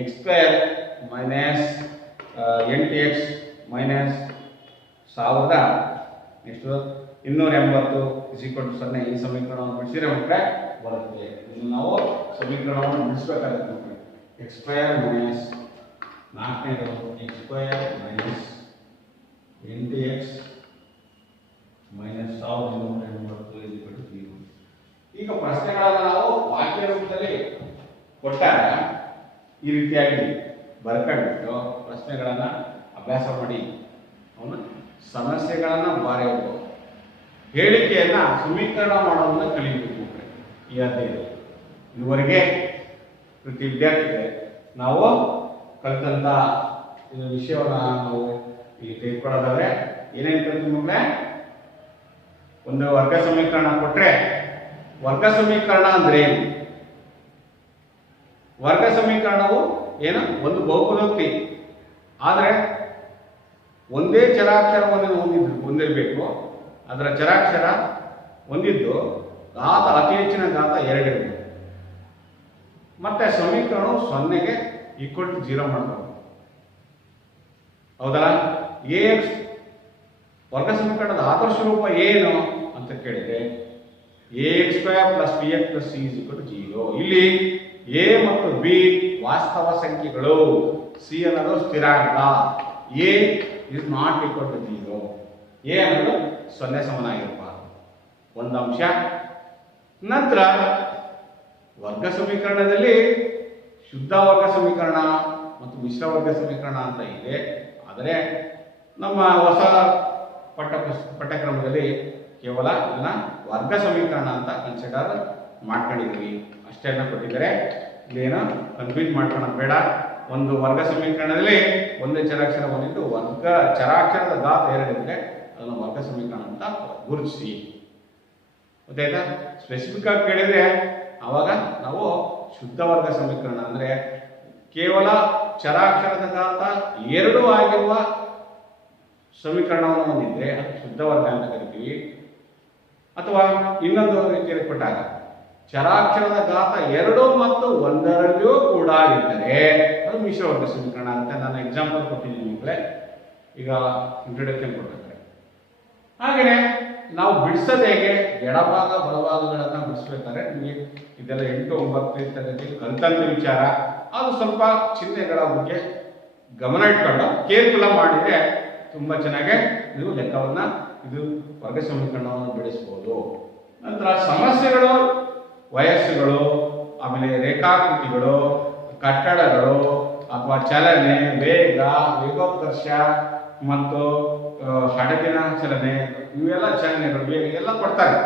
X square minus 8x minus 1000 ಎಷ್ಟು 280 0 ಈ ಸಮೀಕರಣವನ್ನು ಬಿಡಿಸಿದ್ರೆ ಮತ್ತೆ ಬರುತ್ತೆ. ಇನ್ನು ನಾವು ಸಮೀಕರಣವನ್ನು ಬಿಡಿಸಬೇಕಾಗುತ್ತೆ ಮಕ್ಕಳು. X square minus 4 X square minus 8x minus 1280 0. ಈಗ ಪ್ರಶ್ನೆಗಳನ್ನು ನಾವು ವಾಕ್ಯ ರೂಪದಲ್ಲಿ ಕೊಟ್ಟಾಗ ಈ ರೀತಿಯಾಗಿ ಬರ್ಕೊಂಡ್ಬಿಟ್ಟು ಪ್ರಶ್ನೆಗಳನ್ನು ಅಭ್ಯಾಸ ಮಾಡಿ ಅವನು ಸಮಸ್ಯೆಗಳನ್ನು ಬರೆಯಬೇಕು. ಹೇಳಿಕೆಯನ್ನ ಸಮೀಕರಣ ಮಾಡೋದನ್ನ ಕಲಿಯಬೇಕು. ಈ ಅಧ್ಯಾಯ ಇದುವರೆಗೆ ಪ್ರತಿ ವಿದ್ಯಾರ್ಥಿಗಳೇ ನಾವು ಕಲಿತಂತ ವಿಷಯವನ್ನು ನಾವು ಇಲ್ಲಿ ತೆಗೆದುಕೊಳ್ಳೋದಾದ್ರೆ ಏನೇನು ಕಲಿತು ಮಕ್ಕಳೇ? ಒಂದು ವರ್ಗ ಸಮೀಕರಣ ಕೊಟ್ರೆ ವರ್ಗ ಸಮೀಕರಣ ಅಂದ್ರೆ ಏನು? ವರ್ಗ ಸಮೀಕರಣವು ಏನು? ಒಂದು ಬಹುಪದೋಕ್ತಿ ಆದರೆ ಒಂದೇ ಚರಾಕ್ಷರವನ್ನು ಹೊಂದಿರಬೇಕು. ಅದರ ಚರಾಕ್ಷರ ಹೊಂದಿದ್ದು ಘಾತ ಅತಿ ಹೆಚ್ಚಿನ ಘಾತ 2 ಇರಬೇಕು. ಮತ್ತೆ ಸಮೀಕರಣವು 0ಗೆ ಈಕ್ವಲ್ ಟು 0 ಮಾಡ್ತಾರೆ. ಹೌದಲ್ಲ? AX ವರ್ಗ ಸಮೀಕರಣದ ಆದರ್ಶ ರೂಪ ಏನು ಅಂತ ಕೇಳಿದ್ರೆ AX² + BX + C = 0. ಇಲ್ಲಿ A ಮತ್ತು B ವಾಸ್ತವ ಸಂಖ್ಯೆಗಳು, C ಅನ್ನೋದು ಸ್ಥಿರಾಂಕ. A is not equal to 0. A ಅನ್ನೋದು 0 ಸಮನಾಗಿರಬಾರದು. ಒಂದು ಅಂಶ. ನಂತರ ವರ್ಗ ಸಮೀಕರಣದಲ್ಲಿ ಶುದ್ಧ ವರ್ಗ ಸಮೀಕರಣ ಮತ್ತು ಮಿಶ್ರ ವರ್ಗ ಸಮೀಕರಣ ಅಂತ ಇದೆ. ಆದರೆ ನಮ್ಮ ಹೊಸ ಪಠ್ಯಕ್ರಮದಲ್ಲಿ ಕೇವಲ ಇದನ್ನ ವರ್ಗ ಸಮೀಕರಣ ಅಂತ ಕನ್ಸಿಡರ್ ಮಾಡ್ಕೊಂಡಿದ್ದೀವಿ. ಅಷ್ಟೇನ ಕೊಟ್ಟಿದ್ದಾರೆ. ಇಲ್ಲೇನು ಕನ್ಫ್ಯೂಸ್ ಮಾಡ್ಕೊಳ್ಳೋದು ಬೇಡ. ಒಂದು ವರ್ಗ ಸಮೀಕರಣದಲ್ಲಿ ಒಂದೇ ಚರಾಕ್ಷರ ಬಂದಿದ್ದು ವರ್ಗ ಚರಾಕ್ಷರದ ಘಾತ 2 ಇದ್ರೆ ಅದನ್ನು ವರ್ಗ ಸಮೀಕರಣ ಅಂತ ಗುರುತಿಸಿ. ಗೊತ್ತಾಯ್ತಾ? ಸ್ಪೆಸಿಫಿಕ್ ಆಗಿ ಕೇಳಿದ್ರೆ ಅವಾಗ ನಾವು ಶುದ್ಧ ವರ್ಗ ಸಮೀಕರಣ ಅಂದ್ರೆ ಕೇವಲ ಚರಾಕ್ಷರದ ಘಾತ 2 ಆಗಿರುವ ಸಮೀಕರಣವನ್ನು ಹೊಂದಿದ್ರೆ ಅದು ಶುದ್ಧ ವರ್ಗ ಅಂತ ಕರಿತೀವಿ. ಅಥವಾ ಇನ್ನೊಂದು ರೀತಿಯಲ್ಲಿ ಕೊಟ್ಟಾಗ ಚರಾಕ್ಷರದ ಘಾತ 2 ಮತ್ತು 1ರಲ್ಲಿಯೂ ಕೂಡ ಇದ್ದರೆ ಅದು ಮಿಶ್ರ ವರ್ಗ ಸಮೀಕರಣ ಅಂತ ನಾನು ಎಕ್ಸಾಂಪಲ್ ಕೊಟ್ಟಿದ್ದೀನಿ ಮಕ್ಕಳೇ. ಈಗ ಇಂಟ್ರೊಡಕ್ಷನ್ ಕೊಟ್ಟಿದ್ದಾರೆ. ಹಾಗೆಯೇ ನಾವು ಬಿಡಿಸೋದು ಹೇಗೆ? ಎಡಭಾಗ ಬಲಭಾಗಗಳನ್ನು ಬಿಡಿಸ್ಬೇಕಾದ್ರೆ ನಿಮಗೆ ಇದೆಲ್ಲ 8, 9 ತರಗತಿ ಕಲಿತಂತ ವಿಚಾರ. ಅದು ಸ್ವಲ್ಪ ಚಿಹ್ನೆಗಳ ಬಗ್ಗೆ ಗಮನ ಇಟ್ಕೊಂಡು ಕೇರ್ಫುಲ್ ಮಾಡಿದ್ರೆ ತುಂಬಾ ಚೆನ್ನಾಗಿ ನೀವು ಲೆಕ್ಕವನ್ನ ಇದು ವರ್ಗ ಸಮೀಕರಣವನ್ನು ಬಿಡಿಸಬಹುದು. ನಂತರ ಸಮಸ್ಯೆಗಳು, ವಯಸ್ಸುಗಳು, ಆಮೇಲೆ ರೇಖಾಕೃತಿಗಳು, ಕಟ್ಟಡಗಳು ಅಥವಾ ಚಲನೆ, ವೇಗ, ವೇಗೋತ್ಕರ್ಷ ಮತ್ತು ಹಡಗಿನ ಚಲನೆ, ಇವೆಲ್ಲ ಚಲನೆಗಳು ವೇಗ ಎಲ್ಲ ಕೊಡ್ತಾರೆ.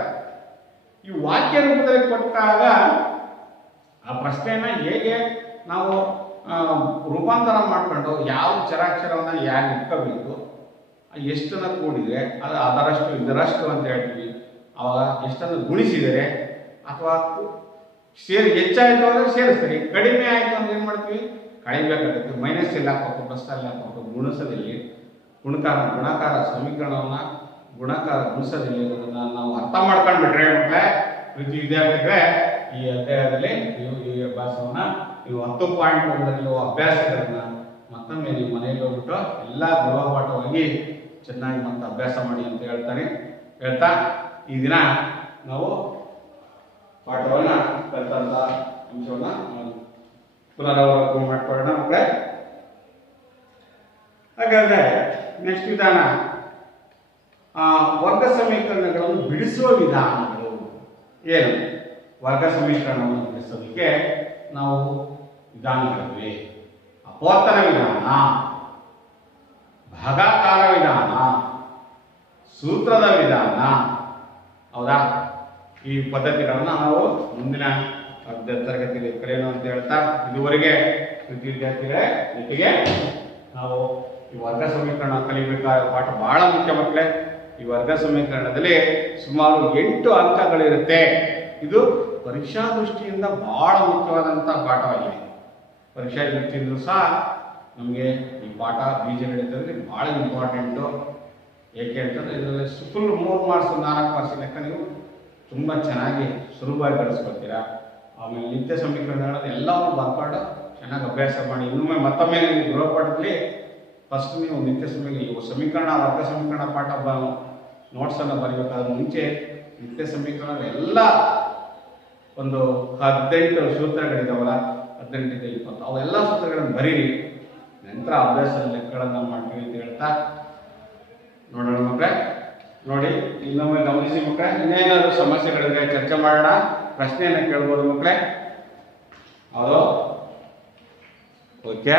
ಈ ವಾಕ್ಯ ರೂಪದಲ್ಲಿ ಕೊಟ್ಟಾಗ ಆ ಪ್ರಶ್ನೆಯನ್ನ ಹೇಗೆ ನಾವು ರೂಪಾಂತರ ಮಾಡಿಕೊಂಡು ಯಾವ ಚರಾಕ್ಷರವನ್ನ ಯಾರು ಇಟ್ಕೋಬೇಕು, ಎಷ್ಟನ್ನು ಕೂಡಿದರೆ ಅದು ಅದರಷ್ಟು ಇದರಷ್ಟು ಅಂತ ಹೇಳ್ತೀವಿ. ಅವಾಗ ಎಷ್ಟನ್ನು ಗುಣಿಸಿದರೆ ಅಥವಾ ಹೆಚ್ಚಾಯಿತು ಅಂದರೆ ಸೇರಿಸ್ತೀವಿ, ಕಡಿಮೆ ಆಯಿತು ಅಂದ್ರೆ ಏನು ಮಾಡ್ತೀವಿ? ಕಳಿಬೇಕಾಗುತ್ತೆ. ಮೈನಸ್ ಎಲ್ಲ ಹಾಕ್ಬೇಕು, ಪ್ಲಸ್ ಎಲ್ಲ ಹಾಕ್ಬೇಕು. ಗುಣಿಸೋದಿಲ್ಲಿ ಗುಣಕಾರ ಸಮೀಕರಣವನ್ನು ಗುಣಿಸೋದಿಲ್ಲ. ಅದನ್ನು ನಾವು ಅರ್ಥ ಮಾಡ್ಕೊಂಡ್ಬಿಟ್ರೆ ಮಕ್ಕಳೇ ಪ್ರತಿ ವಿದ್ಯಾರ್ಥಿಗಳೇ ಈ ಅಧ್ಯಾಯದಲ್ಲಿ ನೀವು ಈ ಅಭ್ಯಾಸವನ್ನು ನೀವು 10.1 ನೀವು ಅಭ್ಯಾಸಗಳನ್ನ ಮತ್ತೊಮ್ಮೆ ನೀವು ಮನೆಯಲ್ಲಿ ಹೋಗ್ಬಿಟ್ಟು ಎಲ್ಲ ಗೃಹಪಾಠವಾಗಿ ಚೆನ್ನಾಗಿ ಮತ್ತೆ ಅಭ್ಯಾಸ ಮಾಡಿ ಅಂತ ಹೇಳ್ತಾ ಈ ದಿನ ನಾವು ಪಾಠವನ್ನು ಕಲಿತಂಥ ಅಂಶವನ್ನು ಪುನರಾವರ್ತನೆ ಮಾಡ್ಕೊಳ್ಳೋಣ ಮಕ್ಕಳೇ. ಹಾಗಾದರೆ ನೆಕ್ಸ್ಟ್ ವಿಧಾನ ವರ್ಗ ಸಮೀಕರಣಗಳನ್ನು ಬಿಡಿಸುವ ವಿಧಾನಗಳು ಏನು? ವರ್ಗ ಸಮೀಕರಣವನ್ನು ಬಿಡಿಸೋದಕ್ಕೆ ನಾವು ವಿಧಾನಗಳಿವೆ. ಅಪವರ್ತನ ವಿಧಾನ, ಭಾಗಾಕಾರ ವಿಧಾನ, ಸೂತ್ರದ ವಿಧಾನ. ಹೌದಾ? ಈ ಪದ್ಧತಿಗಳನ್ನು ನಾವು ಮುಂದಿನ ತರಗತಿಯಲ್ಲಿ ಕಲಿಯೋಣ ಅಂತ ಹೇಳ್ತಾ, ಇದುವರೆಗೆ ವಿದ್ಯಾರ್ಥಿಗಳೇ ಜೊತೆಗೆ ನಾವು ಈ ವರ್ಗ ಸಮೀಕರಣ ಕಲಿಬೇಕಾದ ಪಾಠ ಬಹಳ ಮುಖ್ಯ ಮಕ್ಕಳೇ. ಈ ವರ್ಗ ಸಮೀಕರಣದಲ್ಲಿ ಸುಮಾರು 8 ಅಂಕಗಳಿರುತ್ತೆ. ಇದು ಪರೀಕ್ಷಾ ದೃಷ್ಟಿಯಿಂದ ಬಹಳ ಮುಖ್ಯವಾದಂಥ ಪಾಠವಾಗಿದೆ. ಪರೀಕ್ಷಾ ದೃಷ್ಟಿಯಿಂದ ಸಹ ನಮಗೆ ಈ ಪಾಠ ಬೀಜಗಣಿತದಲ್ಲಿ ಭಾಳ ಇಂಪಾರ್ಟೆಂಟು. ಏಕೆ ಅಂತಂದರೆ ಇದರಲ್ಲಿ ಫುಲ್ 3 ಮಾರ್ಕ್ಸ್ 4 ಮಾರ್ಕ್ಸ್ ಲೆಕ್ಕ ನೀವು ತುಂಬ ಚೆನ್ನಾಗಿ ಸುಲಭವಾಗಿ ಗಳಿಸ್ಕೊಳ್ತೀರಾ. ಆಮೇಲೆ ನಿತ್ಯ ಸಮೀಕರಣಗಳನ್ನು ಎಲ್ಲವೂ ಬರ್ಕೊಂಡು ಚೆನ್ನಾಗಿ ಅಭ್ಯಾಸ ಮಾಡಿ. ಇನ್ನೊಮ್ಮೆ ಮತ್ತೊಮ್ಮೆ ನೀವು ಗೃಹಪಾಠದಲ್ಲಿ ಫಸ್ಟ್ ನೀವು ನಿತ್ಯ ಸಮೀಕರಣ ವರ್ಗ ಸಮೀಕರಣ ಪಾಠ ನೋಟ್ಸನ್ನು ಬರೀಬೇಕಾದ್ರೆ ಮುಂಚೆ ನಿತ್ಯ ಸಮೀಕರಣ ಎಲ್ಲ ಒಂದು 18 ಸೂತ್ರಗಳಿದಾವಲ್ಲ, 18 20 ಅವೆಲ್ಲ ಸೂತ್ರಗಳನ್ನು ಬರೀರಿ. ನಂತರ ಅಭ್ಯಾಸದ ಲೆಕ್ಕಗಳನ್ನು ಮಾಡ್ತೀವಿ ಅಂತ ಹೇಳ್ತಾ ನೋಡೋಣ ಮಕ್ಕಳೇ. ನೋಡಿ, ಇನ್ನೊಮ್ಮೆ ಗಮನಿಸಿ ಮಕ್ಕಳೇ. ಇನ್ನೇನಾದರೂ ಸಮಸ್ಯೆಗಳಿದ್ರೆ ಚರ್ಚೆ ಮಾಡೋಣ. ಪ್ರಶ್ನೆಯನ್ನು ಕೇಳ್ಬೋದು ಮಕ್ಕಳೇ. ಹೌದು, ಓಕೆ.